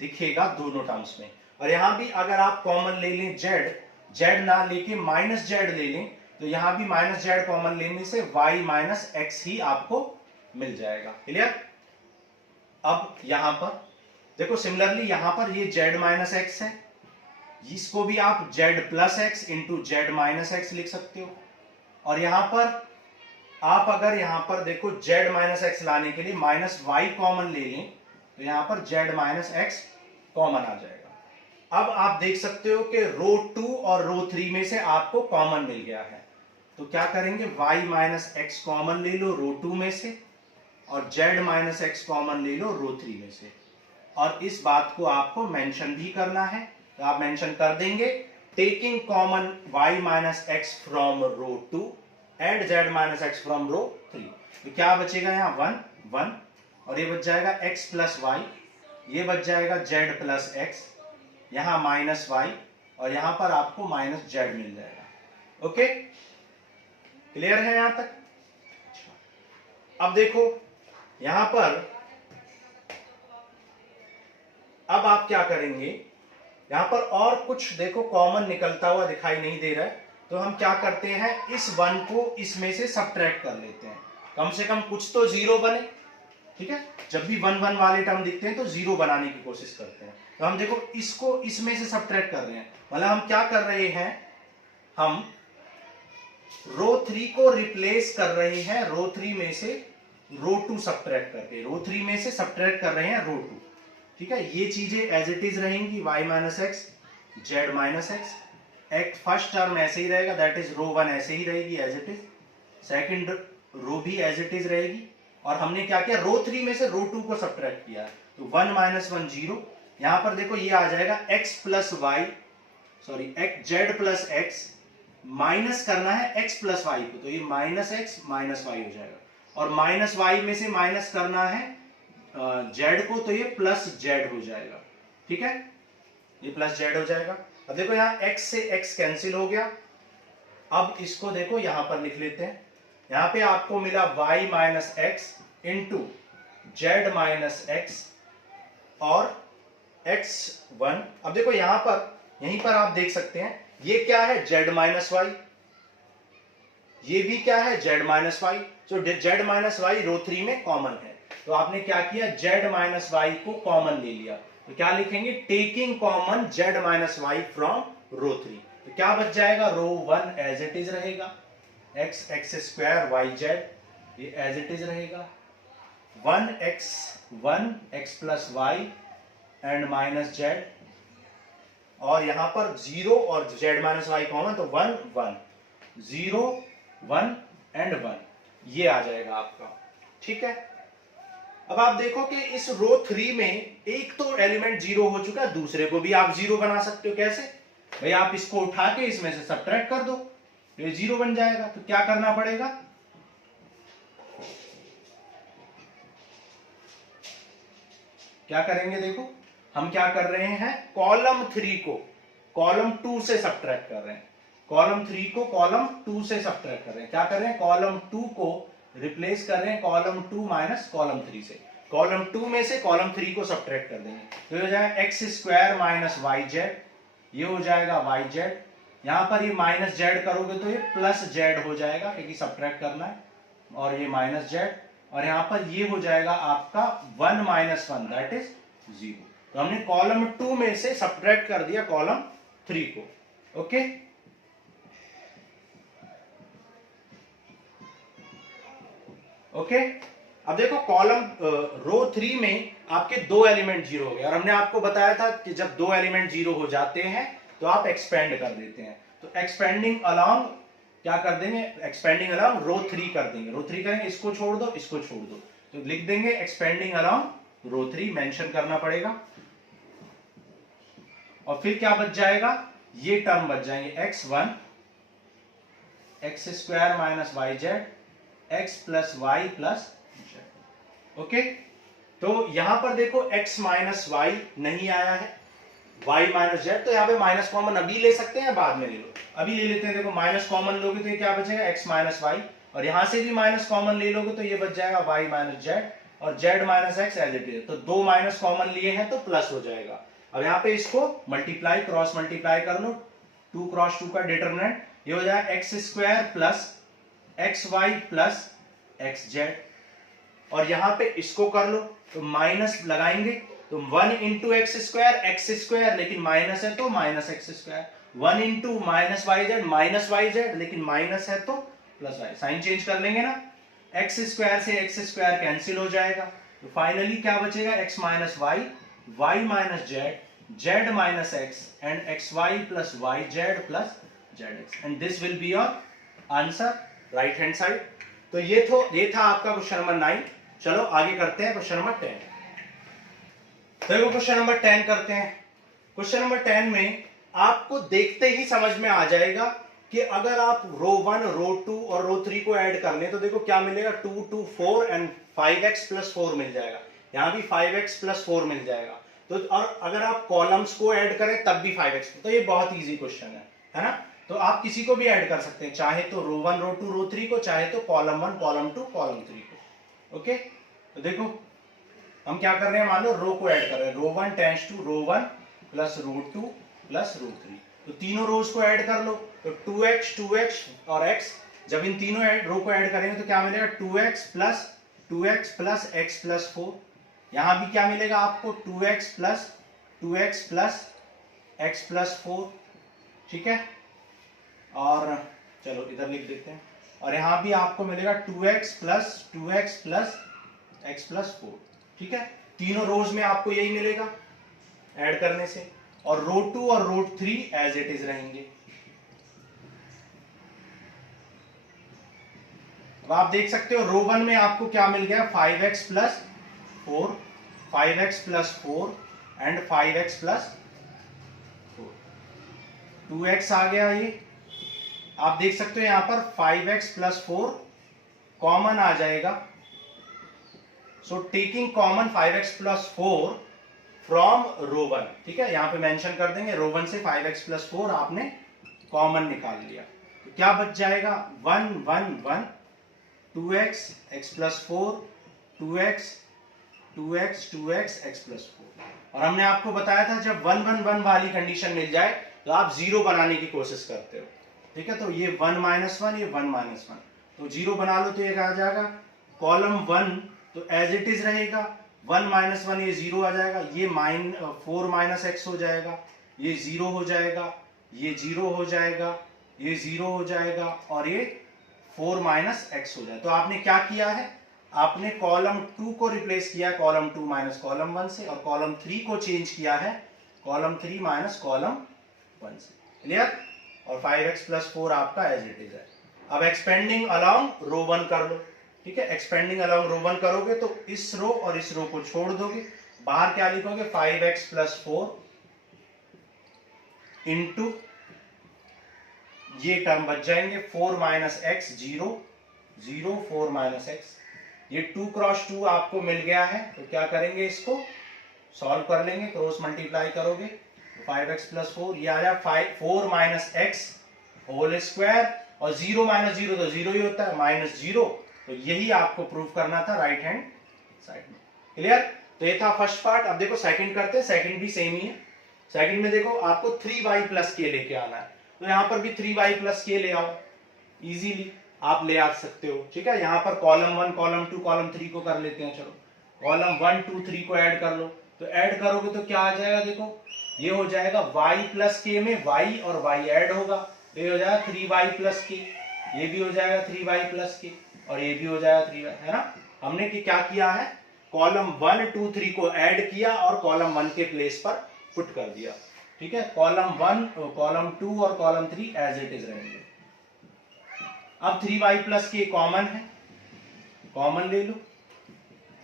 दिखेगा दोनों टर्म्स में। और यहां भी अगर आप कॉमन ले लें z ना लेके माइनस जेड ले लें, तो यहां भी माइनस जेड कॉमन लेने से y माइनस एक्स ही आपको मिल जाएगा। क्लियर? अब यहां पर देखो सिमिलरली यहां पर ये z माइनस एक्स है, इसको भी आप z plus x into Z minus x लिख सकते हो। और यहां पर आप अगर यहां पर देखो z माइनस एक्स लाने के लिए माइनस वाई कॉमन ले लें, तो यहां पर z माइनस एक्स कॉमन आ जाएगा। अब आप देख सकते हो कि रो 2 और रो 3 में से आपको कॉमन मिल गया है, तो क्या करेंगे y माइनस एक्स कॉमन ले लो रो 2 में से, और z माइनस एक्स कॉमन ले लो रो 3 में से। और इस बात को आपको मेंशन भी करना है, तो आप मेंशन कर देंगे taking common y minus x from row 2 and z minus x from row 3। तो क्या बचेगा यहाँ 1 1, और ये बच जाएगा x प्लस वाई, ये बच जाएगा z प्लस एक्स, यहाँ माइनस वाई, और यहां पर आपको माइनस जेड मिल जाएगा। ओके, क्लियर है यहां तक? अब देखो यहां पर अब आप क्या करेंगे, यहां पर और कुछ देखो कॉमन निकलता हुआ दिखाई नहीं दे रहा है, तो हम क्या करते हैं इस 1 को इसमें से सब्ट्रैक्ट कर लेते हैं, कम से कम कुछ तो जीरो बने। ठीक है, जब भी 1 1 वाले टर्म दिखते हैं तो जीरो बनाने की कोशिश करते हैं। तो हम देखो इसको इसमें से सब्ट्रैक्ट कर रहे हैं, मतलब हम क्या कर रहे हैं, हम रो 3 को रिप्लेस कर रहे हैं रो 3 में से रो 2 सब्ट्रैक्ट करके, रो 3 में से सब्ट्रैक्ट कर रहे हैं रो 2। ठीक है, ये चीजें एज इट इज रहेंगी, y minus x Z minus x, एक फर्स्ट टर्म ऐसे ही रहेगा, दैट इज रो 1 ऐसे ही रहेगी as it is, second row भी एज इट इज रहेगी। और हमने क्या किया, रो 3 में से रो 2 को सब्ट्रैक्ट किया, तो 1 माइनस 1 जीरो। यहां पर देखो ये आ जाएगा x plus Y, sorry Z plus X, minus करना है x प्लस वाई को, तो ये माइनस एक्स माइनस वाई हो जाएगा। और माइनस वाई में से माइनस करना है जेड को, तो ये प्लस जेड हो जाएगा। ठीक है, ये प्लस जेड हो जाएगा। अब देखो यहाँ x से x कैंसिल हो गया, अब इसको देखो यहां पर लिख लेते हैं, यहां पे आपको मिला y minus x into Z minus x और x1। अब देखो यहां पर यहीं पर आप देख सकते हैं ये क्या है z माइनस वाई, ये भी क्या है z माइनस वाई, तो z माइनस वाई रो 3 में कॉमन है, तो आपने क्या किया z माइनस वाई को कॉमन ले लिया, तो क्या लिखेंगे taking common z minus Y from row 3, तो क्या बच जाएगा रो 1 एज इट इज रहेगा, x X square Y Z ये एज इट इज रहेगा, 1 x plus Y and minus Z, और यहां पर 0 और z माइनस वाई कॉमन, तो 1 1 0 1 एंड 1 ये आ जाएगा आपका। ठीक है, अब आप देखो कि इस रो 3 में एक तो एलिमेंट 0 हो चुका है, दूसरे को भी आप 0 बना सकते हो। कैसे भाई, आप इसको उठा के इसमें से सब्ट्रैक्ट कर दो, तो ये 0 बन जाएगा। तो क्या करना पड़ेगा, क्या करेंगे, देखो हम क्या कर रहे हैं, कॉलम 3 को कॉलम 2 से सब्ट्रैक्ट कर रहे हैं, कॉलम 3 को कॉलम 2 से सब्ट्रैक्ट कर रहे हैं। क्या कर रहे हैं, कॉलम 2 को रिप्लेस कर रहे हैं कॉलम 2 माइनस कॉलम 3 से, कॉलम 2 में से कॉलम 3 को सब्ट्रैक्ट कर देंगे, तो ये हो जाएगा X square minus Y Z, ये हो जाएगा वाई जेड, यहां पर ये माइनस जेड करोगे तो ये प्लस जेड हो जाएगा क्योंकि सब्ट्रैक्ट करना है, और ये माइनस जेड, और यहां पर ये हो जाएगा आपका 1 माइनस 1 दैट इज 0। तो हमने कॉलम 2 में से सब्ट्रैक्ट कर दिया कॉलम 3 को। ओके, ओके, अब देखो कॉलम रो 3 में आपके 2 एलिमेंट 0 हो गए, और हमने आपको बताया था कि जब 2 एलिमेंट 0 हो जाते हैं तो आप एक्सपेंड कर देते हैं, तो एक्सपेंडिंग अलोंग क्या कर देंगे, एक्सपेंडिंग अलोंग रो 3 कर देंगे, रो 3 करेंगे, इसको छोड़ दो इसको छोड़ दो, तो लिख देंगे एक्सपेंडिंग अलोंग रो 3, मेंशन करना पड़ेगा, और फिर क्या बच जाएगा, ये टर्म बच जाएंगे x1 X square minus Y Z X plus Y plus Z. Okay, तो यहां पर देखो x माइनस वाई नहीं आया है, y माइनस जेड, तो यहाँ पे माइनस कॉमन अभी ले सकते हैं, बाद में ले लो, अभी ले लेते हैं। देखो माइनस कॉमन लोगे तो ये क्या बचेगा, x माइनस वाई, और यहां से भी माइनस कॉमन ले लोगे तो ये बच जाएगा y माइनस जेड, और z minus X as it is. तो दो माइनस कॉमन लिए हैं तो प्लस हो जाएगा। अब यहाँ पे इसको मल्टीप्लाई क्रॉस मल्टीप्लाई कर लो, 2 क्रॉस 2 का डिटरमिनेंट ये हो जाएगा X square plus X Y plus X Z, और यहां पे इसको कर लो तो माइनस लगाएंगे तो 1 इंटू एक्स स्क्वायर, लेकिन माइनस है तो minus X square, 1 into minus Y Z, लेकिन माइनस है तो प्लस वाई, साइन चेंज कर लेंगे ना, एक्स स्क्वायर से एक्स स्क्वायर कैंसिल हो जाएगा, तो फाइनली क्या बचेगा, X minus Y, Y minus Z, Z minus X, and X Y plus Y Z plus Z X, and this will be your answer right hand side. तो ये था आपका question number 9। चलो आगे करते हैं क्वेश्चन नंबर 10। देखो question number 10 करते हैं। क्वेश्चन नंबर 10 में आपको देखते ही समझ में आ जाएगा कि अगर आप रो 1, रो 2 और रो 3 को ऐड कर लें तो देखो क्या मिलेगा, 2 2 4 एंड 5x प्लस 4 मिल जाएगा, यहां भी 5x प्लस 4 मिल जाएगा। तो और अगर आप कॉलम्स को ऐड करें तब भी 5x, तो ये बहुत इजी क्वेश्चन है ना। तो आप किसी को भी ऐड कर सकते हैं, चाहे तो रो 1 रो 2 रो 3 को, चाहे तो कॉलम 1 कॉलम 2 कॉलम 3 को। ओके, तो देखो हम क्या कर रहे हैं, मान लो रो को ऐड कर रहे हैं, row 1 tends to row 1 plus row 2 plus row 3, तो तीनों रोज को ऐड कर लो, तो 2x और x, जब इन तीनों रो को ऐड करेंगे तो क्या मिलेगा, 2x प्लस x प्लस 4, यहां भी क्या मिलेगा आपको, 2x प्लस x प्लस 4, ठीक है। और चलो इधर लिख देते हैं, और यहां भी आपको मिलेगा 2x प्लस x प्लस 4, ठीक है। तीनों रोज में आपको यही मिलेगा ऐड करने से, और रो 2 और रो 3 एज इट इज रहेंगे। अब आप देख सकते हो रो 1 में आपको क्या मिल गया, 5x plus 4 and 5x plus 4, 2x आ गया, ये आप देख सकते हो यहां पर 5x प्लस 4 कॉमन आ जाएगा, so taking common 5x plus 4 from row 1, ठीक है, यहां पे मेंशन कर देंगे रो 1 से 5x प्लस 4 आपने कॉमन निकाल लिया, तो क्या बच जाएगा, 1 1 1 2x x plus 4 2x x plus 4, और हमने आपको बताया था जब 1 1 1 वाली कंडीशन मिल जाए तो आप जीरो बनाने की कोशिश करते हो, ठीक है। तो ये 1 माइनस 1, ये 1 माइनस 1, तो जीरो बना लो तो ये आ जाएगा, कॉलम 1 तो एज इट इज रहेगा, 1 माइनस 1 ये जीरो आ जाएगा, ये 4 माइनस एक्स हो जाएगा, ये जीरो हो जाएगा, ये जीरो हो जाएगा, ये जीरो हो जाएगा, और ये 4 माइनस एक्स हो जाएगा। तो आपने क्या किया है, आपने कॉलम 2 को रिप्लेस किया कॉलम 2 माइनस कॉलम 1 से, और कॉलम 3 को चेंज किया है कॉलम 3 माइनस कॉलम 1 से, क्लियर। और 5x प्लस 4 आपका एज इट इज है। अब एक्सपेंडिंग अलोंग रो 1 कर लो, ठीक है, एक्सपेंडिंग अलोंग रो 1 करोगे तो इस रो और इस रो को छोड़ दोगे, बाहर क्या लिखोगे, 5x प्लस 4 इंटू ये टर्म बच जाएंगे 4 माइनस एक्स, 0 0 4 माइनस एक्स, ये 2 क्रॉस 2 आपको मिल गया है, तो क्या करेंगे, इसको सॉल्व कर लेंगे, क्रॉस मल्टीप्लाई करोगे 5x प्लस 4, ये आ जाए 4 माइनस एक्स होल स्क्वायर, और 0 माइनस 0 तो 0 ही होता है, माइनस 0, तो यही आपको प्रूव करना था राइट हैंड साइड में, क्लियर। तो ये था फर्स्ट पार्ट। अब देखो सेकंड करते हैं, सेकंड भी सेम ही है। सेकंड में देखो आपको 3y प्लस के लेके आना है, तो यहां पर भी 3y प्लस के ले आओ, इजीली आप ले आ सकते हो, ठीक है। यहां पर कॉलम 1 कॉलम 2 कॉलम 3 को कर लेते हैं, चलो कॉलम 1 2 3 को ऐड कर लो, तो ऐड करोगे तो क्या आ जाएगा, देखो ये हो जाएगा y प्लस के में y और y ऐड होगा, तो ये हो जाएगा 3y प्लस के, ये भी हो जाएगा 3y प्लस के, और ये भी हो जाएगा 3y, है ना। हमने क्या किया है, कॉलम 1 2 3 को ऐड किया और कॉलम 1 के प्लेस पर पुट कर दिया, ठीक है। कॉलम 1 कॉलम 2 और कॉलम 3 एज इट इज रहेंगे। अब 3y प्लस के कॉमन है, कॉमन ले लो,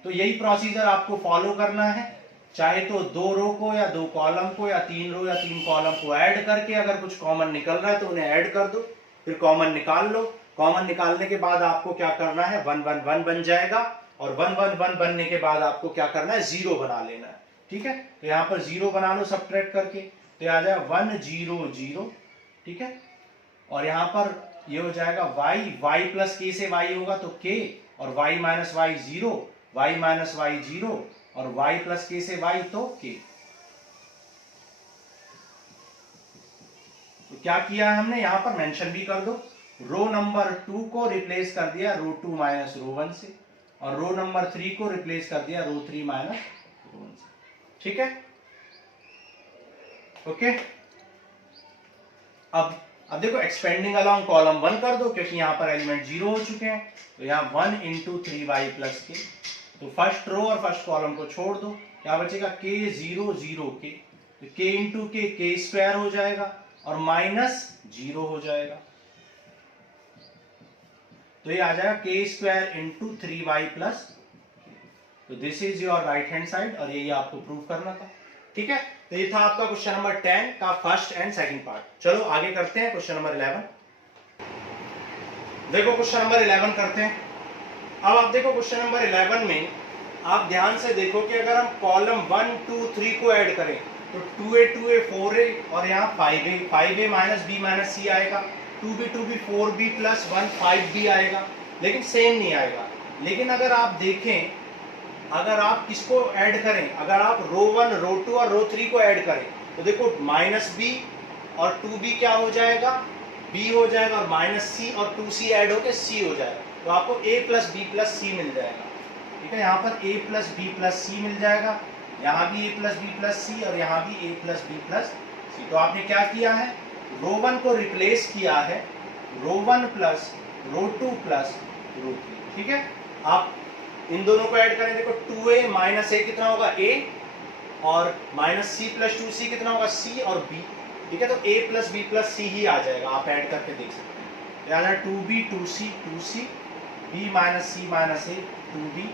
तो यही प्रोसीजर आपको फॉलो करना है, चाहे तो 2 रो को या 2 कॉलम को या 3 रो या 3 कॉलम को ऐड करके अगर कुछ कॉमन निकल रहा है तो उन्हें ऐड कर दो, फिर कॉमन निकाल लो। कॉमन निकालने के बाद आपको क्या करना है, 1 1 1 बन जाएगा, और 1 1 1 बनने के बाद आपको क्या करना है, 0 बना लेना है। ठीक है, तो यहाँ पर 0 बना लो सब्ट्रैक्ट करके, तो आ जाएगा 1 0 0, ठीक है। और यहाँ पर ये हो जाएगा y प्लस k से y होगा तो k, और y minus y 0, y minus y 0, और y प्लस k से y तो k। तो क्या किया है हमने, यहाँ पर मेंशन भी कर दो, रो नंबर 2 को रिप्लेस कर दिया रो 2 माइनस रो 1 से, और रो नंबर 3 को रिप्लेस कर दिया रो 3 माइनस रो 1 से, ठीक है। ओके, अब देखो एक्सपेंडिंग अलोंग कॉलम 1 कर दो, क्योंकि यहाँ पर एलिमेंट 0 हो चुके हैं, तो यहाँ 1 इंटू 3y प्लस के, तो फर्स्ट रो और फर्स्ट कॉलम को छोड़ दो, क्या बचेगा k 0 0 k, तो k इंटू के स्क्वायर हो जाएगा और माइनस 0 हो जाएगा, तो ये आ जाएगा k square into 3y plus, तो this is your right hand side, और ये आपको प्रूव करना था, ठीक है। तो ये था आपका क्वेश्चन नंबर 10 का फर्स्ट एंड सेकंड पार्ट। चलो आगे करते हैं क्वेश्चन नंबर 11। देखो क्वेश्चन नंबर 11 करते हैं। अब आप देखो क्वेश्चन नंबर 11 में आप ध्यान से देखो कि अगर हम कॉलम 1 2 3 को ऐड करें तो 2a 2a 4a और यहाँ 5a minus b minus c आएगा, 2b 4b प्लस 1 5b आएगा, लेकिन सेम नहीं आएगा। लेकिन अगर आप देखें, अगर आप किसको ऐड करें, अगर आप रो 1 रो 2 और रो 3 को ऐड करें तो देखो माइनस b और 2b क्या हो जाएगा, b हो जाएगा, और माइनस c और 2c ऐड होकर c हो जाएगा, तो आपको a plus b plus c मिल जाएगा, ठीक है। यहाँ पर a plus b plus c मिल जाएगा, यहाँ भी a plus b plus c और यहाँ भी a plus b plus c। तो आपने क्या किया है, रो 1 को रिप्लेस किया है रो 1 प्लस रो 2 प्लस रो 3, ठीक है। आप इन दोनों को ऐड करें, देखो 2a माइनस a कितना होगा a, और माइनस c प्लस 2c कितना होगा c और b, ठीक है। तो a plus b plus c ही आ जाएगा, आप ऐड करके देख सकते हैं। यानी 2b 2c b minus c minus a 2b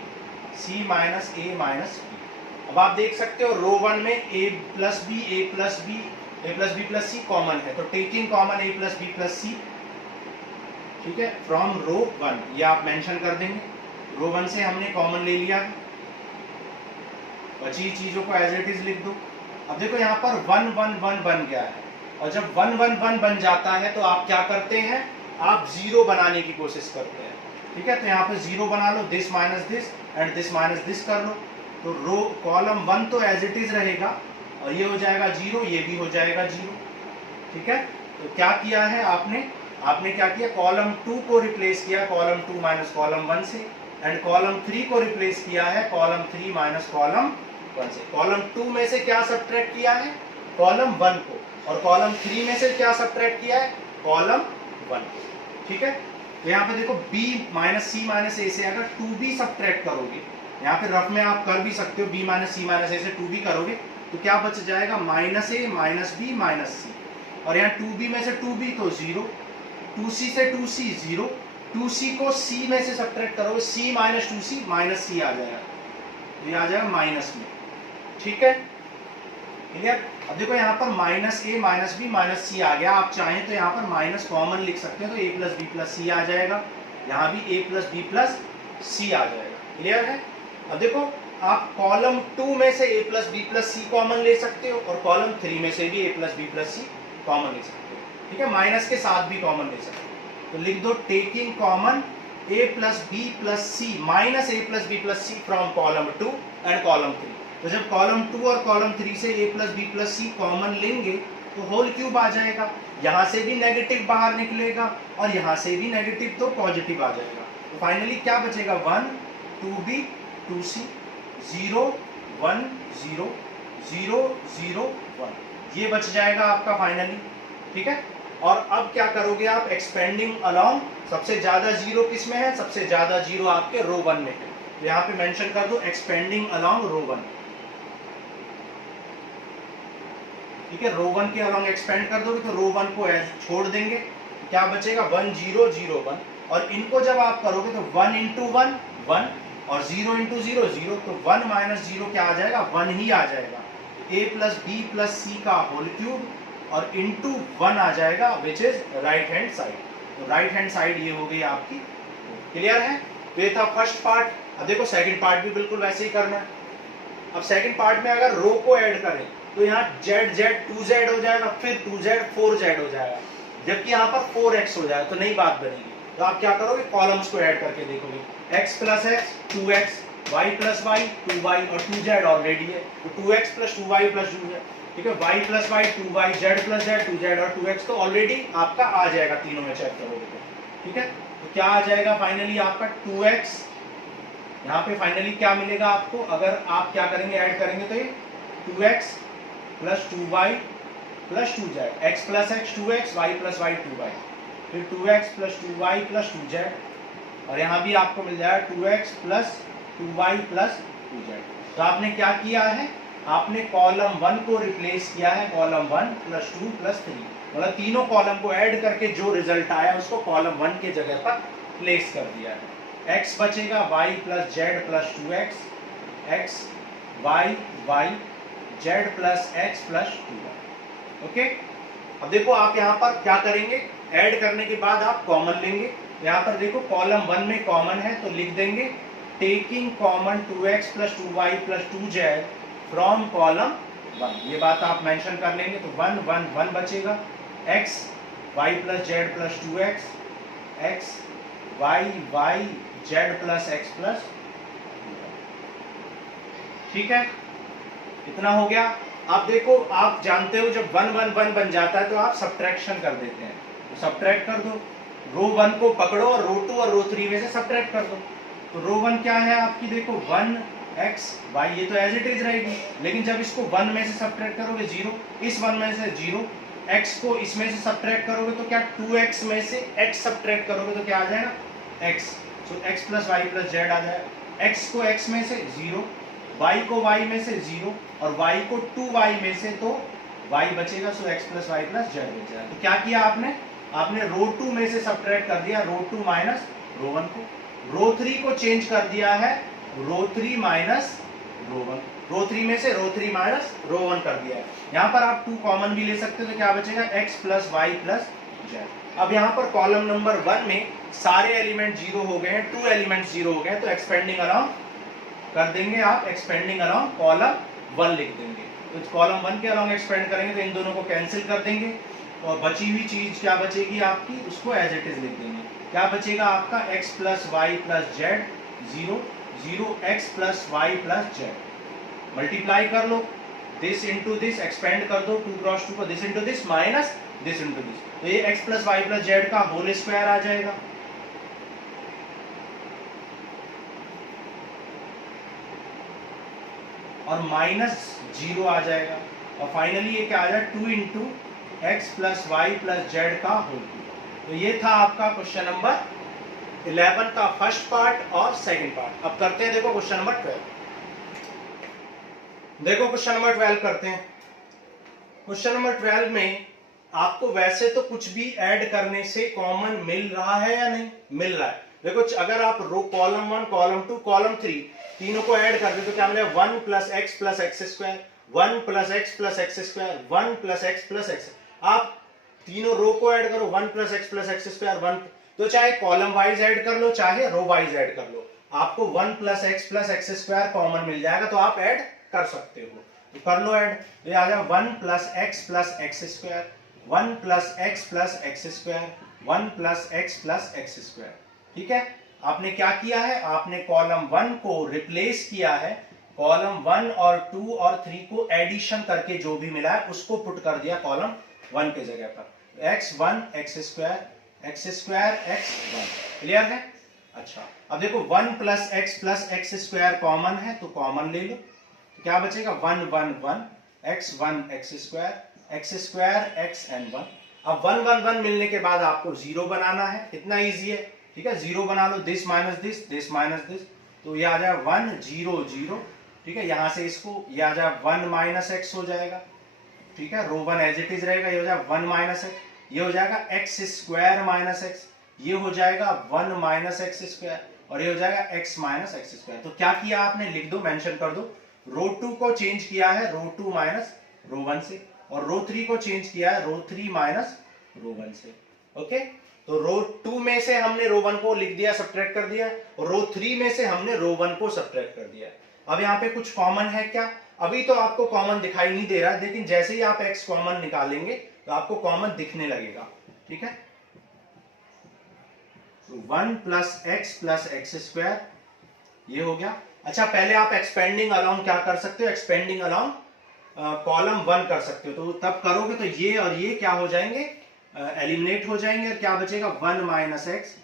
c minus a minus b। अब आप देख सकते हो रो 1 में a plus b a plus b plus c common है, तो taking common a plus b plus c, ठीक है, फ्रॉम रो 1, ये आप मेंशन कर देंगे। रो 1 से हमने कॉमन ले लिया, बची चीजों को एज इट इज लिख दो। अब देखो यहाँ पर 1 1 1 बन गया है, और जब 1 1 1 बन जाता है तो आप क्या करते हैं, आप 0 बनाने की कोशिश करते हैं, ठीक है। तो यहाँ पर 0 बना लो, this minus this and this minus this कर लो, तो रो कॉलम 1 तो एज इट इज रहेगा, और ये हो जाएगा 0, ये भी हो जाएगा 0, ठीक है। तो क्या किया है आपने क्या किया, कॉलम 2 को रिप्लेस किया कॉलम 2 माइनस कॉलम 1 से, एंड कॉलम 3 को रिप्लेस किया है कॉलम 3 माइनस कॉलम 1 से। कॉलम 2 में से क्या सब्ट्रैक्ट किया है, कॉलम 1 को, और कॉलम 3 में से क्या सब्ट्रैक्ट किया है, कॉलम 1 को, ठीक है। तो यहाँ पे देखो b minus c minus a से अगर 2b सब्ट्रैक्ट करोगे, यहाँ पे रफ में आप कर भी सकते हो, b minus c minus a से 2b करोगे तो क्या बच जाएगा, minus a minus b minus c, और यहाँ 2b में से 2b तो 0, 2c से 2c 0, 2c को c में से सब्ट्रैक्ट करोगे, c minus 2c minus c आ जाएगा, ये आ जाएगा माइनस में, ठीक है, क्लियर। अब देखो यहाँ पर minus a minus b minus c आ गया, आप चाहें तो यहाँ पर माइनस कॉमन लिख सकते हैं, तो a plus b plus c आ जाएगा, यहाँ भी a plus b plus c आ जाएगा, क्लियर है। अब देखो आप कॉलम 2 में से a plus b plus c common ले सकते हो, और कॉलम 3 में से भी a plus b plus c common ले सकते हो, ठीक है, माइनस के साथ भी कॉमन ले सकते हो। तो लिख दो taking common a plus b plus c minus a plus b plus c from column 2 and column 3। तो जब कॉलम 2 और कॉलम 3 से a plus b plus c common लेंगे तो होल क्यूब आ जाएगा, यहाँ से भी नेगेटिव बाहर निकलेगा और यहाँ से भी नेगेटिव तो पॉजिटिव आ जाएगा, तो फाइनली क्या बचेगा, 1 2b 2c 0 1 0 0 0 1, ये बच जाएगा आपका फाइनली, ठीक है। और अब क्या करोगे आप, एक्सपेंडिंग अलोंग, सबसे ज्यादा 0 किस में है, सबसे ज्यादा 0 आपके रो 1 में है, तो यहाँ पे मेंशन कर दो एक्सपेंडिंग अलोंग रो 1, ठीक है। रो 1 के अलोंग एक्सपेंड कर दोगे तो रो 1 को छोड़ देंगे, क्या बचेगा 1 0 0 1, और इनको जब आप करोगे तो 1 इंटू 1 1 और 0 इंटू 0 0, तो 1 माइनस 0 क्या आ जाएगा, 1 ही आ जाएगा, a plus b plus c का होल क्यूब और इंटू 1 आ जाएगा विच इज राइट हैंड साइड, तो राइट हैंड साइड ये हो गई आपकी, क्लियर है। तो ये था फर्स्ट पार्ट। अब देखो सेकंड पार्ट भी बिल्कुल वैसे ही करना है। अब सेकंड पार्ट में अगर रो को ऐड करें तो यहाँ जेड जेड 2z हो जाएगा, फिर 2z 4z हो जाएगा, जबकि यहाँ पर 4x हो जाएगा, तो नई बात बनेगी। तो आप क्या करोगे, कॉलम्स को ऐड करके देखोगे, x plus X 2x, y plus Y 2y और 2z ऑलरेडी है, तो 2x plus 2y plus 2z, ठीक है, y plus Y 2y, z plus z 2z और 2x तो ऑलरेडी आपका आ जाएगा, तीनों में चेक करोगे तो, ठीक है। तो क्या आ जाएगा फाइनली आपका 2x, यहाँ पे फाइनली क्या मिलेगा आपको, अगर आप क्या करेंगे ऐड करेंगे तो ये 2x plus 2y plus 2z, x plus x 2x, y plus y 2y, फिर 2x plus 2y plus 2z, और यहाँ भी आपको मिल जाएगा 2x plus 2y plus 2z। तो आपने क्या किया है, आपने कॉलम 1 को रिप्लेस किया है कॉलम 1 प्लस 2 प्लस 3, मतलब तीनों कॉलम को ऐड करके जो रिजल्ट आया उसको कॉलम 1 के जगह पर प्लेस कर दिया है। x बचेगा y plus z plus 2x, x y y z plus x plus 2y। Okay, अब देखो आप यहाँ पर क्या करेंगे, ऐड करने के बाद आप कॉमन लेंगे, यहाँ पर देखो कॉलम 1 में कॉमन है तो लिख देंगे taking common 2x plus 2y plus 2z from column 1, ये बात आप मेंशन कर लेंगे, तो 1 1 1 बचेगा, x y plus z plus 2x, x y y z plus x plus, ठीक है, इतना हो गया। अब देखो आप जानते हो जब 1 1 1 बन जाता है तो आप सब्ट्रैक्शन कर देते हैं, तो सब्ट्रैक्ट कर दो, रो 1 को पकड़ो और रो 2 और रो 3 में से सब्ट्रैक्ट कर दो। तो रो 1 क्या है आपकी, देखो 1x y, ये तो एज इट इज रहेगी, लेकिन जब इसको 1 में से सब्ट्रैक्ट करोगे 0, इस 1 में से 0, x को इसमें से सब्ट्रैक्ट करोगे तो क्या 2x में से x सब्ट्रैक्ट करोगे तो क्या आ जाएगा x, सो x plus y plus z आ जाएगा, x को x में से 0, y को y में से 0 और y को 2y में से तो y बचेगा, सो x plus y plus z बचेगा। तो क्या किया आपने, आपने रो 2 में से सब्ट्रैक्ट कर दिया रो 2 माइनस रो 1 को, रो 3 को चेंज कर दिया है रो 3 माइनस रो 1, रो 3 में से रो 3 माइनस रो 1 कर दिया है। यहाँ पर आप 2 कॉमन भी ले सकते हो, तो क्या बचेगा x plus y plus z। अब यहाँ पर कॉलम नंबर 1 में सारे एलिमेंट 0 हो गए हैं, 2 एलिमेंट 0 हो गए, तो एक्सपेंडिंग अराउंड कर देंगे आप, एक्सपेंडिंग अराउंड कॉलम 1 लिख देंगे, तो कॉलम 1 के अराउंड एक्सपेंड करेंगे तो इन दोनों को कैंसिल कर देंगे, और बची हुई चीज क्या बचेगी आपकी, उसको एज इट इज लिख देंगे। क्या बचेगा आपका x plus Y plus Z 0 0 x plus Y plus Z, multiply कर लो, दिस इंटू दिस, एक्सपेंड कर दो 2 क्रॉस 2 को, this into this minus this into this, तो ये x plus Y plus Z का होल स्क्वायर आ जाएगा। और माइनस 0 आ जाएगा, और फाइनली ये क्या आ जाएगा 2 into X plus Y plus Z का होल क्यूब। तो ये था आपका क्वेश्चन नंबर 11 का फर्स्ट पार्ट और सेकंड पार्ट। अब करते हैं देखो क्वेश्चन नंबर 12। देखो क्वेश्चन नंबर 12 करते हैं। क्वेश्चन नंबर 12 में आपको वैसे तो कुछ भी ऐड करने से कॉमन मिल रहा है या नहीं, मिल रहा है। देखो अगर आप रो कॉलम 1 कॉलम 2 कॉलम 3 तीनों को ऐड कर दे तो क्या मिलेगा 1 plus x square, 1 plus x square, 1 plus x. आप तीनों रो को ऐड करो 1 प्लस एक्स स्क्वायर 1, तो चाहे कॉलम वाइज ऐड कर लो चाहे रो वाइज ऐड कर लो, आपको 1 प्लस एक्स स्क्वायर कॉमन मिल जाएगा, तो आप ऐड कर सकते हो, तो कर लो ऐड। तो आ जाएगा 1 plus x square, 1 plus x square, 1 plus x square. ठीक है, आपने क्या किया है, आपने कॉलम 1 को रिप्लेस किया है, कॉलम 1 और 2 और 3 को एडिशन करके जो भी मिला है उसको पुट कर दिया कॉलम 1 के जगह पर, x1 X square x 1। Clear है? अच्छा, अब देखो 1 प्लस एक्स स्क्वायर कॉमन है तो कॉमन ले लो, तो क्या बचेगा 1 1 1 x1 X square x and 1। अब 1 1 1 मिलने के बाद आपको 0 बनाना है, इतना इजी है। ठीक है, 0 बना लो, this minus this minus this, तो ये आ जाएगा 1 0 0। ठीक है, यहां से इसको ये आ जाएगा 1 माइनस एक्स हो जाएगा। ठीक है, रो 1 एज इट इज रहेगा, ये हो जाएगा 1 माइनस एक्स, ये हो जाएगा एक्स स्क्वायर माइनस एक्स, ये हो जाएगा 1 माइनस एक्स स्क्वायर, और ये हो जाएगा x माइनस एक्स स्क्वायर। तो क्या किया आपने, लिख दो, मेंशन कर दो, रो 2 को चेंज किया है रो 2 माइनस रो 1 से, और रो 3 को चेंज किया है रो 3 माइनस रो 1 से। ओके, तो रो 2 में से हमने रो 1 को लिख दिया, सब्ट्रैक्ट कर दिया, और रो 3 में से हमने रो 1 को सब्ट्रैक्ट कर दिया। अब यहाँ पे कुछ कॉमन है क्या? अभी तो आपको कॉमन दिखाई नहीं दे रहा है, लेकिन जैसे ही आप x कॉमन निकालेंगे तो आपको कॉमन दिखने लगेगा। ठीक है, 1 प्लस एक्स स्क्वायर ये हो गया। अच्छा, पहले आप एक्सपेंडिंग अलोंग क्या कर सकते हो? एक्सपेंडिंग अलोंग कॉलम 1 कर सकते हो। तो तब करोगे तो ये और ये क्या हो जाएंगे? एलिमिनेट हो जाएंगे और क्या बचेगा? 1 माइनस एक्स।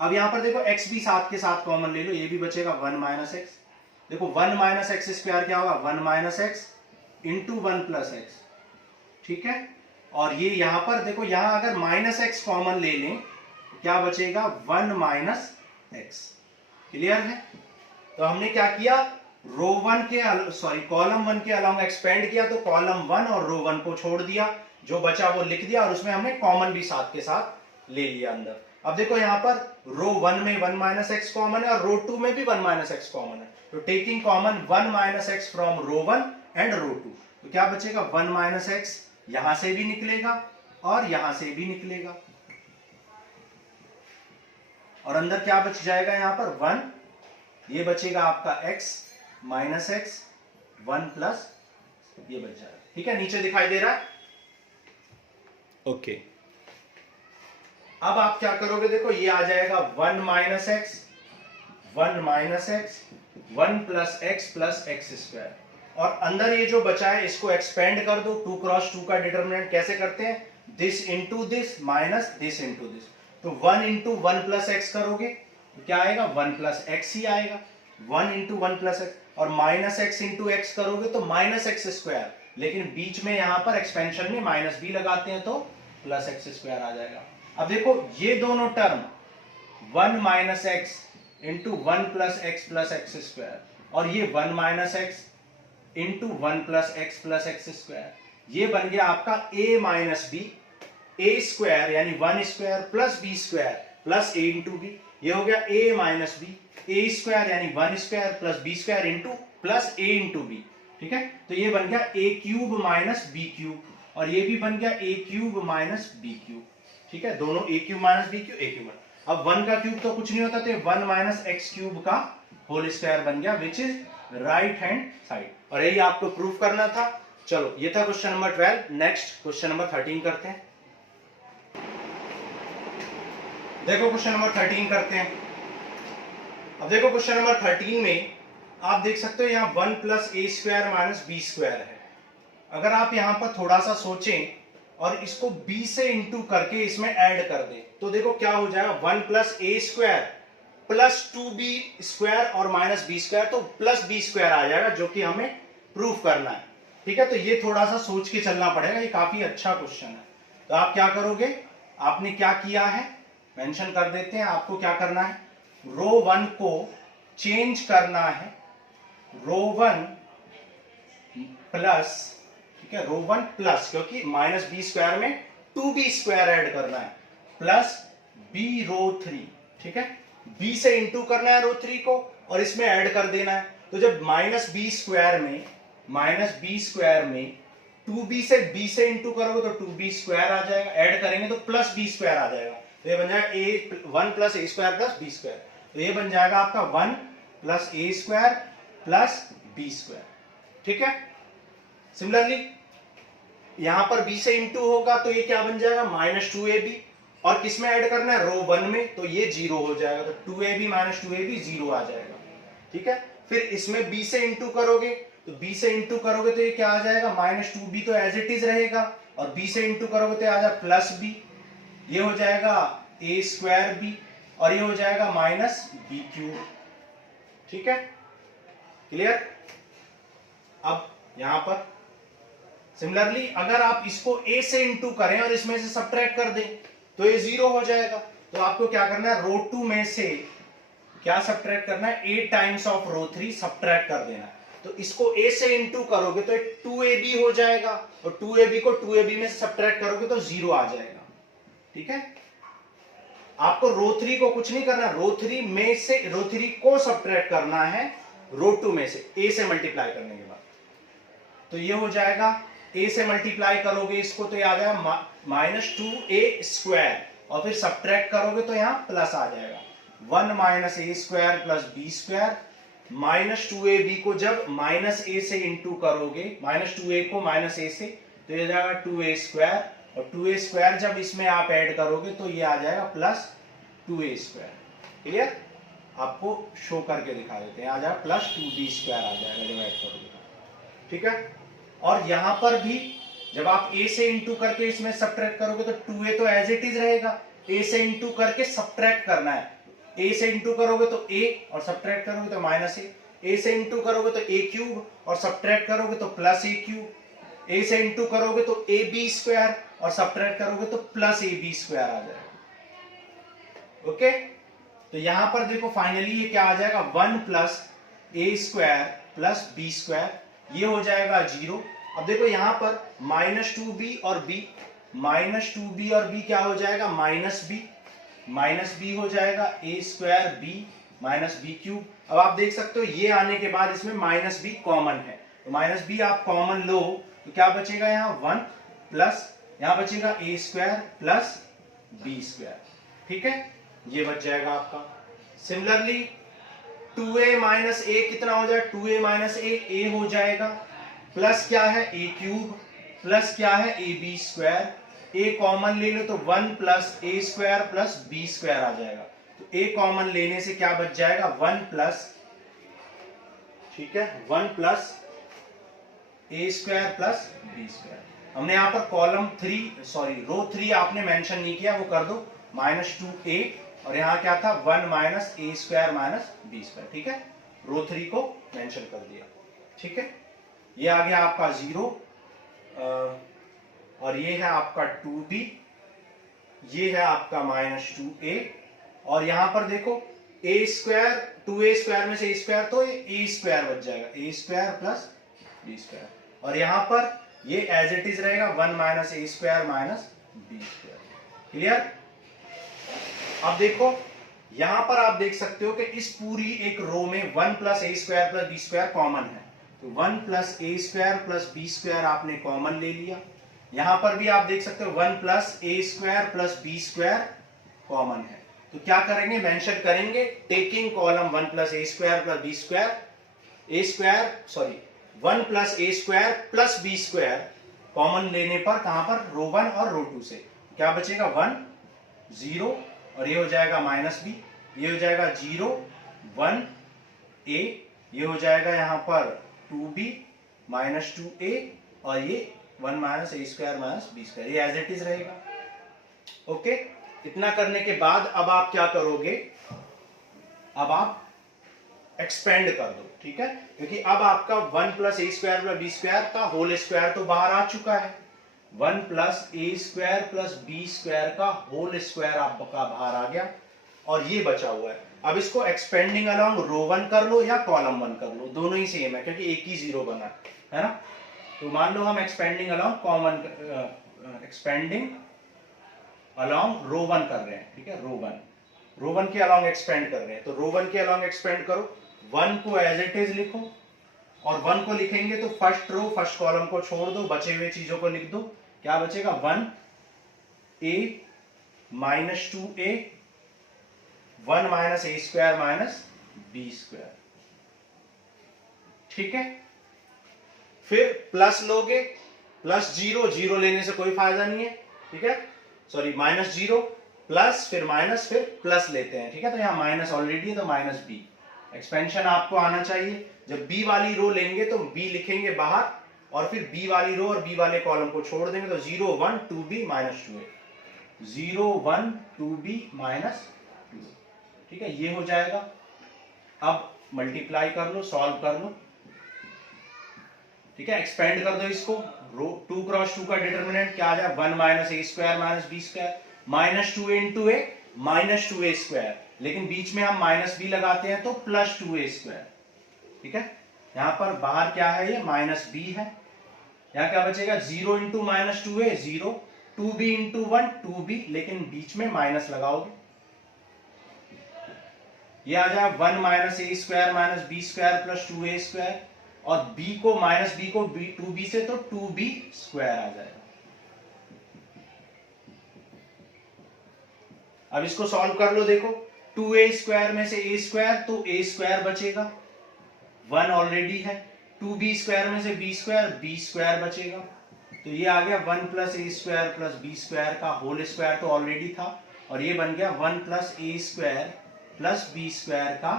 अब यहां पर देखो x भी साथ के साथ कॉमन ले लो, ये भी बचेगा 1 माइनस एक्स। देखो 1 माइनस एक्स स्क्वायर क्या होगा? 1 minus x into 1 plus x. ठीक है, और ये यहां पर देखो, यहां अगर माइनस एक्स कॉमन ले लें तो क्या बचेगा? 1 माइनस एक्स। क्लियर है? तो हमने क्या किया? रो 1 के कॉलम 1 के अलोंग एक्सपेंड किया, तो कॉलम 1 और रो 1 को छोड़ दिया, जो बचा वो लिख दिया, और उसमें हमने कॉमन भी साथ के साथ ले लिया अंदर। अब देखो यहां पर रो 1 में 1 माइनस एक्स कॉमन है और रो 2 में भी 1 माइनस एक्स कॉमन है। तो taking common 1 minus x from row 1 and row 2, तो क्या बचेगा? 1 माइनस एक्स यहां से भी निकलेगा और यहां से भी निकलेगा, और अंदर क्या बच जाएगा? यहां पर 1, ये बचेगा आपका x माइनस एक्स 1 प्लस ये बच जाएगा। ठीक है, नीचे दिखाई दे रहा है? ओके, अब आप क्या करोगे? देखो ये आ जाएगा 1 minus x 1 plus x square, और अंदर ये जो बचा है इसको एक्सपेंड कर दो। 2 क्रॉस 2 का डिटरमिनेंट कैसे करते हैं? This into this minus this into this. तो 1 इंटू 1 प्लस एक्स करोगे तो क्या आएगा? 1 प्लस एक्स ही आएगा। 1 इंटू 1 प्लस एक्स, और माइनस एक्स इंटू एक्स करोगे तो माइनस एक्स स्क्वायर, लेकिन बीच में यहां पर एक्सपेंशन में माइनस बी लगाते हैं तो प्लस एक्स स्क्वायर आ जाएगा। अब देखो ये दोनों term 1 minus x into 1 plus x square, और ये 1 minus x into 1 plus x square, ये बन गया आपका a minus b, a square यानी 1 square plus B square plus ए इंटू बी। ये हो गया a minus b, a square यानी 1 square plus B square into plus ए इंटू बी। ठीक है, तो ये बन गया a cube minus B cube, और ये भी बन गया a cube minus B cube. ठीक है, दोनों a cube minus B cube, a cube. अब 1 का क्यूब तो कुछ नहीं होता, तो 1 माइनस एक्स क्यूब का होल स्क्वायर बन गया, विच इज राइट हैंड साइड, और यही आपको प्रूफ करना था। चलो, ये था question number 12। Next question number 13 करते हैं। देखो क्वेश्चन नंबर 13 करते हैं। अब देखो क्वेश्चन नंबर 13 में आप देख सकते हो यहाँ 1 प्लस ए स्क्वायर माइनस बी स्क्वायर है। अगर आप यहाँ पर थोड़ा सा सोचें और इसको b से इंटू करके इसमें ऐड कर दें तो देखो क्या हो जाएगा? 1 प्लस ए स्क्वायर प्लस 2b स्क्वायर और माइनस बी स्क्वायर, तो प्लस बी स्क्वायर आ जाएगा, जो कि हमें प्रूफ करना है। ठीक है, तो ये थोड़ा सा सोच के चलना पड़ेगा, ये काफी अच्छा क्वेश्चन है। तो आप क्या करोगे? आपने क्या किया है मेंशन कर देते हैं। आपको क्या करना है? रो 1 को चेंज करना है, रो 1 प्लस, ठीक है, रो 1 प्लस, क्योंकि माइनस बी स्क्वायर में 2b स्क्वायर ऐड करना है, प्लस बी रो 3। ठीक है, b से इंटू करना है रो 3 को और इसमें ऐड कर देना है। तो जब माइनस बी स्क्वायर में 2b से b से इंटू करोगे तो 2b स्क्वायर आ जाएगा, ऐड करेंगे तो प्लस b स्क्वायर आ जाएगा। तो ये बन जाएगा 1 प्लस ए स्क्वायर प्लस बी स्क्वायर। तो ये बन जाएगा आपका 1 प्लस ए स्क्वायर प्लस बी स्क्वायर। ठीक है, सिमिलरली यहां पर b से इंटू होगा तो ये क्या बन जाएगा? माइनस 2ab, और किसमें ऐड करना है? रो 1 में, तो ये 0 हो जाएगा, तो 2ab माइनस 2ab 0 आ जाएगा। ठीक है, फिर इसमें b से इंटू करोगे तो b से इंटू करोगे तो ये क्या आ जाएगा? माइनस 2b तो एज इट इज रहेगा, और b से इंटू करोगे तो आ जाएगा प्लस b, ये हो जाएगा a स्क्वायर b, और ये हो जाएगा माइनस b क्यूब। ठीक है, क्लियर? अब यहां पर सिमिलरली अगर आप इसको a से इंटू करें और इसमें से सब्ट्रैक्ट कर दें तो ये 0 हो जाएगा। तो आपको क्या करना है? रो 2 में से क्या सब्ट्रैक्ट करना है? a times of row 3 subtract कर देना है। तो इसको a से इंटू करोगे तो 2ab हो जाएगा, और 2ab को 2ab में से सब्ट्रैक्ट करोगे तो 0 आ जाएगा। ठीक है, आपको रो 3 को कुछ नहीं करना, रो 3 को सब्ट्रैक्ट करना है रो 2 में से, a से मल्टीप्लाई करने के बाद। तो ये हो जाएगा, a से मल्टीप्लाई करोगे इसको तो ये आ जाएगा माइनस 2a स्क्वायर, और फिर सब्ट्रैक्ट करोगे तो यहां प्लस आ जाएगा 1 minus A square plus B square minus two A B को जब माइनस ए से इंटू करोगे, माइनस टू ए को माइनस ए से, तो ये जाएगा टू ए स्क्वायर, और टू ए स्क्वायर जब इसमें आप ऐड करोगे तो ये आ जाएगा plus two a square. Clear? आपको शो करके दिखा देते हैं, आ जाएगा प्लस टू बी स्क्वायर आ जाएगा जब ऐड करोगे। ठीक है? और यहां पर भी जब आप a से इंटू करके इसमें सब्ट्रैक्ट करोगे तो 2a तो एज इट इज रहेगा, a से इंटू करके सब्ट्रैक्ट करना है। a से इंटू करोगे तो a और सब्ट्रैक्ट करोगे तो माइनस a से इंटू करोगे तो a क्यूब और सब्ट्रैक्ट करोगे तो प्लस a क्यूब, a से इंटू करोगे तो ab स्क्वायर और सब्ट्रैक्ट करोगे तो प्लस ab स्क्वायर आ जाएगा। ओके? तो यहां पर देखो फाइनली ये क्या आ जाएगा, 1 प्लस ए स्क्वायर प्लस बी स्क्वायर, ये हो जाएगा 0। अब देखो यहां पर माइनस टू बी और बी, माइनस टू बी और बी क्या हो जाएगा, माइनस बी हो जाएगा, ए square B minus B cube. अब आप देख सकते हो ये आने के बाद इसमें माइनस बी कॉमन है, तो माइनस बी आप कॉमन लो तो क्या बचेगा, यहाँ 1 प्लस यहाँ बचेगा ए स्क्वायर प्लस बी स्क्वायर। ठीक है? ये बच जाएगा आपका। सिमिलरली 2a माइनस ए कितना हो जाएगा, 2a माइनस ए हो जाएगा, प्लस क्या है a क्यूब, प्लस क्या है A B square, a common ले लो तो 1 प्लस ए स्क्वायर प्लस बी स्क्वायर आ जाएगा, तो a कॉमन लेने से क्या बच जाएगा, 1 प्लस, ठीक है, 1 प्लस ए स्क्वायर प्लस बी स्क्वायर। हमने यहाँ पर कॉलम 3 सॉरी रो 3 आपने मेंशन नहीं किया, वो कर दो, माइनस 2a और यहाँ क्या था 1 माइनस ए स्क्वायर माइनस बी स्क्वायर। ठीक है? रो 3 को मेंशन कर दिया। ठीक है? ये आ गया आपका 0 और ये है आपका 2b, ये है आपका माइनस 2a, और यहां पर देखो ए स्क्वायर, 2a स्क्वायर में से ए स्क्वायर तो ए स्क्वायर बच जाएगा, ए स्क्वायर प्लस बी स्क्वायर, और यहां पर ये एज इट इज रहेगा 1 माइनस ए square minus B square. Clear? अब देखो यहां पर आप देख सकते हो कि इस पूरी एक रो में 1 प्लस ए square plus B square common है, तो 1 प्लस ए स्क्वायर प्लस बी स्क्वायर आपने कॉमन ले लिया। यहां पर भी आप देख सकते हो 1 प्लस ए square plus B square common है, तो क्या करेंगे, मेंशन करेंगे taking column 1 plus A square plus B square, a square sorry 1 plus A square plus B square common लेने पर कहां पर, रो 1 और रो 2 से क्या बचेगा, 1 0 और ये हो जाएगा माइनस बी, ये हो जाएगा 0 1 a, ये हो जाएगा यहां पर 2b माइनस 2a और ये 1 माइनस ए स्क्वायर माइनस बी स्क्वायर, ये एज इट इज रहेगा। ओके? इतना करने के बाद अब आप क्या करोगे, अब आप एक्सपेंड कर दो। ठीक है? क्योंकि अब आपका 1 प्लस ए स्क्वायर प्लस बी स्क्वायर का होल स्क्वायर तो बाहर आ चुका है, 1 प्लस ए स्क्वायर प्लस बी स्क्वायर का होल स्क्वायर आपका बाहर आ गया, और ये बचा हुआ है। अब इसको एक्सपेंडिंग अलोंग रो 1 कर लो या कॉलम 1 कर लो, दोनों ही सेम है क्योंकि एक ही 0 बना है ना। तो मान लो हम एक्सपेंडिंग अलोंग रो 1 कर रहे हैं। ठीक है? रो 1 के अलोंग एक्सपेंड कर रहे हैं, तो रो 1 के अलोंग एक्सपेंड करो, 1 को एज इट इज लिखो, और 1 को लिखेंगे तो फर्स्ट रो फर्स्ट कॉलम को छोड़ दो, बचे हुए चीजों को लिख दो। क्या बचेगा, 1 a minus 2a 1 minus A square minus B square. ठीक है? फिर प्लस लोगे, प्लस 0 0 लेने से कोई फायदा नहीं है। ठीक है? सॉरी माइनस 0 प्लस फिर माइनस फिर प्लस लेते हैं। ठीक है? तो यहां माइनस ऑलरेडी है तो माइनस बी, एक्सपेंशन आपको आना चाहिए। जब बी वाली रो लेंगे तो बी लिखेंगे बाहर, और फिर बी वाली रो और बी वाले कॉलम को छोड़ देंगे, तो 0 1 2b minus 2a, 0 1 2b minus 2। ठीक है? ये हो जाएगा। अब मल्टीप्लाई कर लो, सॉल्व कर लो। ठीक है? एक्सपेंड कर दो इसको, रो 2 क्रॉस 2 का डिटर्मिनेंट क्या आ जाए, 1 माइनस ए square minus B square, minus 2 into ए माइनस 2a स्क्वायर, लेकिन बीच में हम माइनस बी लगाते हैं तो प्लस 2a स्क्वायर। ठीक है? यहां पर बाहर क्या है, ये माइनस बी है, यहां क्या बचेगा, 0 into minus 2a 0, 2b into 1 2b, लेकिन बीच में माइनस लगाओगे, ये आ जाए 1 माइनस ए square minus B square plus 2a square, और b को माइनस b को 2b से तो 2b स्क्वायर आ जाएगा। अब इसको सॉल्व कर लो, देखो 2a स्क्वायर में से a स्क्वायर तो a स्क्वायर बचेगा, 1 ऑलरेडी है, 2b² में से b² बचेगा, तो ये आ गया 1 प्लस ए स्क्वायर प्लस बी स्क्वायर का होल स्क्वायर तो ऑलरेडी था, और ये बन गया 1 प्लस ए स्क्वायर प्लस बी स्क्वायर का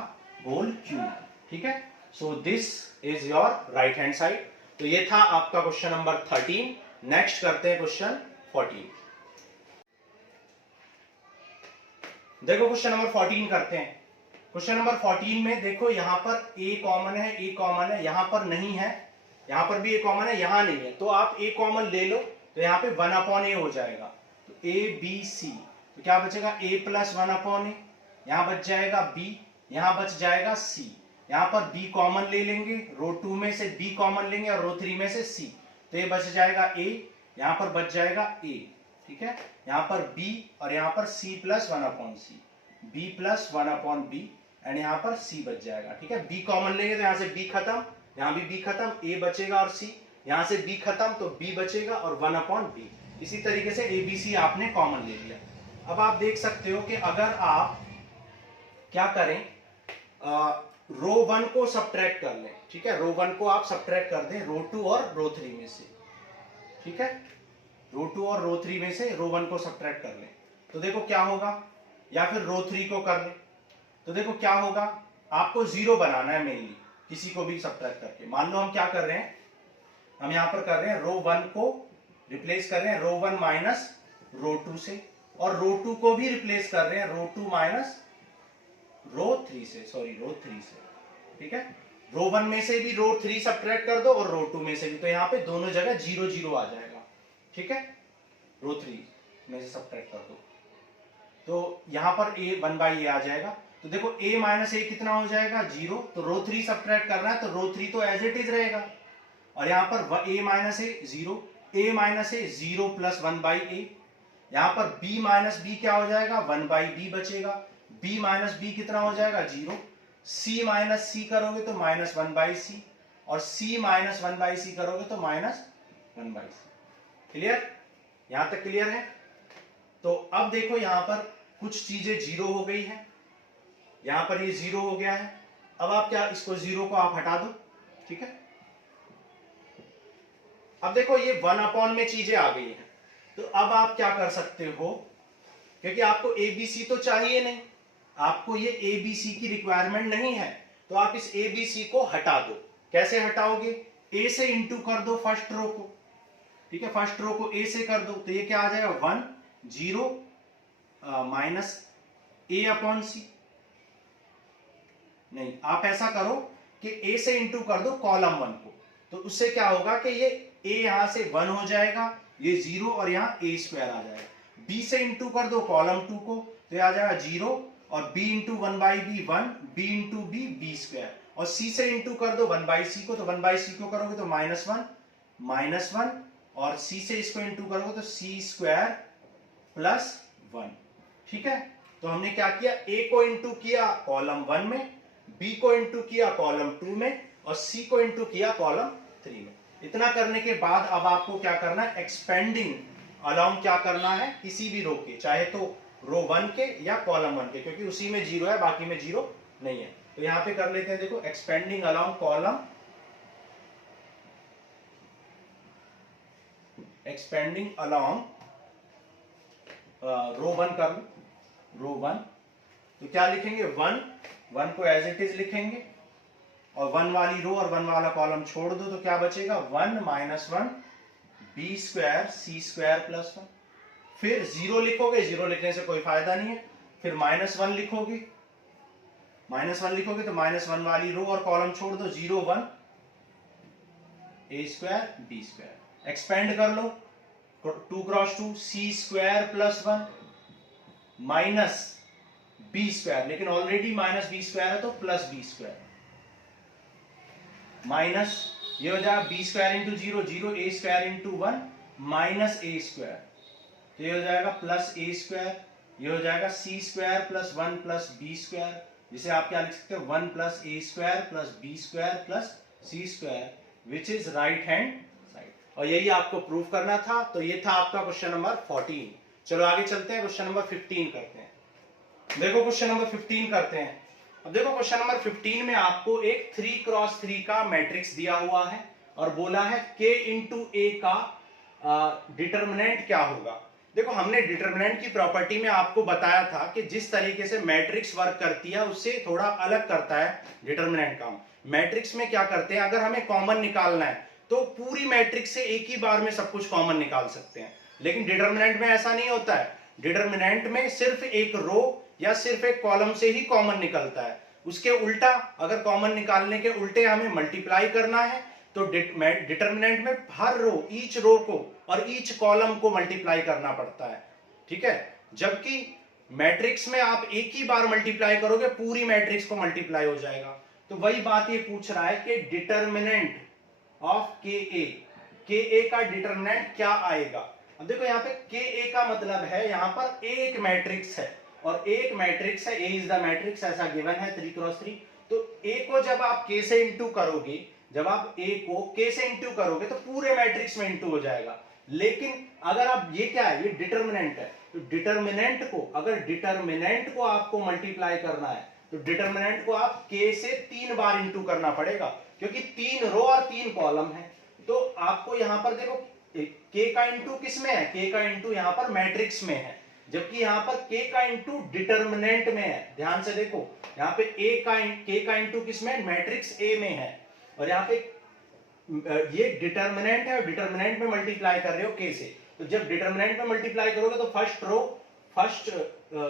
होल क्यूब। ठीक है, so this is your right hand side. तो ये था आपका क्वेश्चन नंबर 13। नेक्स्ट करते हैं क्वेश्चन 14। देखो क्वेश्चन नंबर 14 करते हैं। क्वेश्चन नंबर 14 में देखो यहां पर a कॉमन है, a कॉमन है, यहां पर नहीं है, यहां पर भी a कॉमन है, यहां नहीं है, तो आप a कॉमन ले लो तो यहां पे 1/a हो जाएगा, तो a b c, तो क्या बचेगा a प्लस 1/a, यहां बच जाएगा b, यहां बच जाएगा c, यहां पर b कॉमन ले लेंगे, रो 2 में से b कॉमन लेंगे और रो 3 में से c, तो ये बच जाएगा a, यहां पर बच जाएगा a। ठीक है, यहां पर b और यहां पर c plus 1/c, b plus 1/b and यहां पर c बच जाएगा। ठीक है, b कॉमन लेंगे तो यहां से b खत्म, यहां भी b खत्म, a बचेगा और c, यहां से b खत्म तो b बचेगा और 1/b। इसी तरीके से a b c आपने कॉमन ले लिया। अब आप देख सकते हो कि अगर आप क्या करें, रो 1 को सब्ट्रैक्ट कर लें। ठीक है, रो 1 को आप सब्ट्रैक्ट कर दें रो 2 और रो 3 में से। ठीक है, रो 2 और रो 3 में से रो 1 को सब्ट्रैक्ट कर लें तो देखो क्या होगा, या फिर रो 3 को कर लें तो देखो क्या होगा, आपको 0 बनाना है मेनली, किसी को भी सब्ट्रैक्ट करके। मान लो हम क्या कर रहे हैं, हम यहां पर कर रहे हैं रो 1 को रिप्लेस कर रहे हैं रो 1 माइनस रो 2 से, और रो 2 को भी रिप्लेस कर रहे हैं रो 2 माइनस रो 3 से, सॉरी रो 3 से। ठीक है, रो 1 में से भी रो 3 सब्ट्रैक्ट कर दो और रो 2 में से भी, तो यहां पे दोनों जगह 0 0 आ जाएगा। ठीक है, रो 3 में से सब्ट्रैक्ट कर दो तो यहां पर a 1/a आ जाएगा, तो देखो a माइनस a कितना हो जाएगा 0, तो रो 3 सब्ट्रैक्ट करना है तो रो 3 तो एज इट इज रहेगा, और यहां पर a minus a 0, a minus a 0 plus 1/a, यहां पर b माइनस b क्या हो जाएगा 1/b बचेगा, b माइनस b कितना हो जाएगा 0, c माइनस c करोगे तो माइनस 1/c, और c माइनस 1/c करोगे तो माइनस 1/c। क्लियर, यहां तक क्लियर है। तो अब देखो यहां पर कुछ चीजें 0 हो गई है, यहां पर ये 0 हो गया है, अब आप क्या, इसको 0 को आप हटा दो। ठीक है, अब देखो ये 1/, में चीजें आ गई हैं, तो अब आप क्या कर सकते हो, क्योंकि आपको ABC तो चाहिए नहीं, आपको ये ABC की रिक्वायरमेंट नहीं है, तो आप इस ABC को हटा दो। कैसे हटाओगे, A से इंटू कर दो फर्स्ट रो को। ठीक है, फर्स्ट रो को A से कर दो तो ये क्या आ जाएगा 1 0 माइनस A/c। नहीं, आप ऐसा करो कि A से इंटू कर दो कॉलम 1 को, तो उससे क्या होगा कि ये A यहां से 1 हो जाएगा, ये 0 और यहां a² आ जाएगा। B से इंटू कर दो कॉलम 2 को, तो ये आ जाएगा 0 और b into 1/b 1, b into b b², और C से इंटू कर दो 1/c को, तो 1/c को करोगे तो -1 और C से इसको इंटू करोगे तो c² प्लस 1। ठीक है, तो हमने क्या किया, A को इंटू किया कॉलम 1 में, B को इंटू किया कॉलम 2 में, और C को इंटू किया कॉलम 3 में। इतना करने के बाद अब आपको क्या करना है, एक्सपेंडिंग अलोंग क्या करना है, किसी भी रो के, चाहे तो रो 1 के या कॉलम 1 के, क्योंकि उसी में 0 है, बाकी में 0 नहीं है। तो यहां पे कर लेते हैं, देखो expanding along column, expanding along row 1 कर लो, रो 1, तो क्या लिखेंगे 1 को एज इट इज लिखेंगे, और 1 वाली रो और 1 वाला कॉलम छोड़ दो, तो क्या बचेगा 1 माइनस 1 b² c² प्लस 1। फिर 0 लिखोगे, 0 लिखने से कोई फायदा नहीं है, फिर -1 लिखोगे, तो -1 वाली रो और कॉलम छोड़ दो, 0 1 a² b², एक्सपेंड कर लो 2 cross 2 c² plus 1 minus b², लेकिन ऑलरेडी माइनस b² है तो प्लस b², माइनस ये हो जाएगा b² into 0 0 a² into 1 minus a², तो ये हो जाएगा प्लस a², ये हो जाएगा c² प्लस 1 प्लस b², जिसे आप क्या लिख सकते हो 1 plus a² plus b² plus c², which is right hand side. और यही आपको प्रूव करना था। तो ये था आपका क्वेश्चन नंबर 14। चलो आगे चलते हैं, क्वेश्चन नंबर 15 करते हैं। देखो क्वेश्चन नंबर 15 करते हैं। अब देखो क्वेश्चन नंबर 15 में आपको एक 3x3 का मैट्रिक्स दिया हुआ है और बोला है k इंटू ए का डिटर्मिनेंट क्या होगा। देखो हमने डिटर्मिनेंट की प्रॉपर्टी में आपको बताया था कि जिस तरीके से मैट्रिक्स वर्क करती है उससे थोड़ा अलग करता है डिटर्मिनेंट काम। मैट्रिक्स में क्या करते हैं, अगर हमें कॉमन निकालना है तो पूरी मैट्रिक्स से एक ही बार में सब कुछ कॉमन निकाल सकते हैं, लेकिन डिटर्मिनेंट में ऐसा नहीं होता है। डिटर्मिनेंट में सिर्फ एक रो या सिर्फ एक कॉलम से ही कॉमन निकलता है। उसके उल्टा अगर कॉमन निकालने के उल्टे हमें मल्टीप्लाई करना है तो डिटर्मिनेंट में हर रो, ईच रो को और ईच कॉलम को मल्टीप्लाई करना पड़ता है, ठीक है। जबकि मैट्रिक्स में आप एक ही बार मल्टीप्लाई करोगे, पूरी मैट्रिक्स को मल्टीप्लाई हो जाएगा। तो वही बात ये पूछ रहा है कि डिटर्मिनेंट ऑफ के ए का डिटर्मिनेंट क्या आएगा। अब देखो यहाँ पे के ए का मतलब है यहाँ पर एक मैट्रिक्स है और एक मैट्रिक्स है, ए इज द मैट्रिक्स ऐसा गिवन है 3x3। तो ए को जब आप के से इंटू करोगे, जब आप ए को के से इंटू करोगे तो पूरे मैट्रिक्स में इंटू हो जाएगा। लेकिन अगर आप, ये क्या है, ये डिटर्मिनेंट है, तो डिटर्मिनेंट को, अगर डिटर्मिनेंट को आपको मल्टीप्लाई करना है तो डिटर्मिनेंट को आप के से 3 बार इंटू करना पड़ेगा, क्योंकि 3 रो और 3 कॉलम है। तो आपको यहां पर देखो के का इंटू किस में है, के का इंटू यहां पर मैट्रिक्स में है, जबकि यहां पर के का इंटू डिटर्मिनेंट में है। ध्यान से देखो यहां पे के का इंटू किस में, मैट्रिक्स ए में है, और यहां पे ये डिटर्मिनेंट है और डिटर्मिनेंट में मल्टीप्लाई कर रहे हो के से। तो जब डिटर्मिनेंट में मल्टीप्लाई करोगे तो फर्स्ट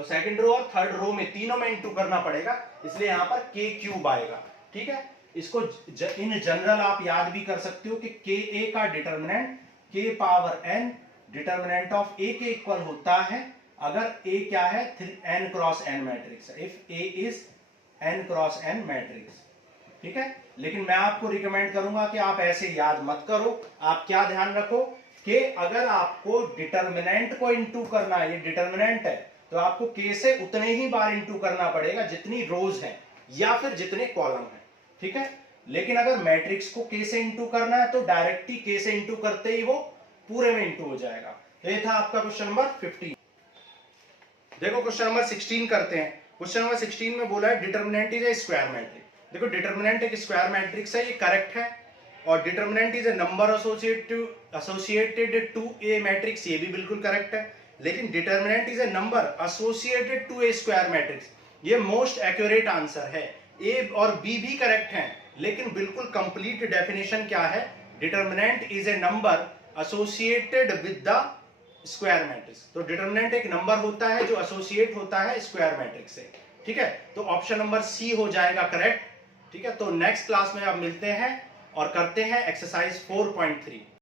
सेकंड रो और थर्ड रो में तीनों में इंटू करना पड़ेगा, इसलिए यहां पर के क्यूब आएगा, ठीक है। इसको इन जनरल आप याद भी कर सकते हो कि के ए का डिटर्मिनेंट के पावर एन डिटर्मिनेंट ऑफ ए के इक्वल होता है अगर ए क्या है, n क्रॉस n मैट्रिक्स है, if A is n cross n matrix, ठीक है। लेकिन मैं आपको रिकमेंड करूंगा कि आप ऐसे याद मत करो। आप क्या ध्यान रखो कि अगर आपको डिटर्मिनेंट को इंटू करना है, ये डिटर्मिनेंट है, तो आपको के से उतने ही बार इंटू करना पड़ेगा जितनी रोज है या फिर जितने कॉलम है, ठीक है। लेकिन अगर मैट्रिक्स को के से इंटू करना है तो डायरेक्टली के से इंटू करते ही वो पूरे में इंटू हो जाएगा। तो ये था आपका क्वेश्चन नंबर 15। देखो क्वेश्चन नंबर 16 करते हैं। क्वेश्चन नंबर 16 में बोला है determinant is a square matrix. देखो डिटर्मिनेंट एक स्क्वायर मैट्रिक्स है, ये करेक्ट है, और determinant is a number associated to a matrix, ये भी बिल्कुल करेक्ट है। लेकिन determinant is a number associated to a square matrix, ये मोस्ट एक्यूरेट आंसर है। ए और बी भी करेक्ट हैं, लेकिन बिल्कुल कंप्लीट डेफिनेशन क्या है, determinant is a number associated with the square matrix. तो डिटर्मिनेंट एक नंबर होता है जो एसोसिएट होता है स्क्वायर मैट्रिक्स से, ठीक है। तो ऑप्शन नंबर सी हो जाएगा करेक्ट, ठीक है। तो नेक्स्ट क्लास में अब मिलते हैं और करते हैं एक्सरसाइज 4.3।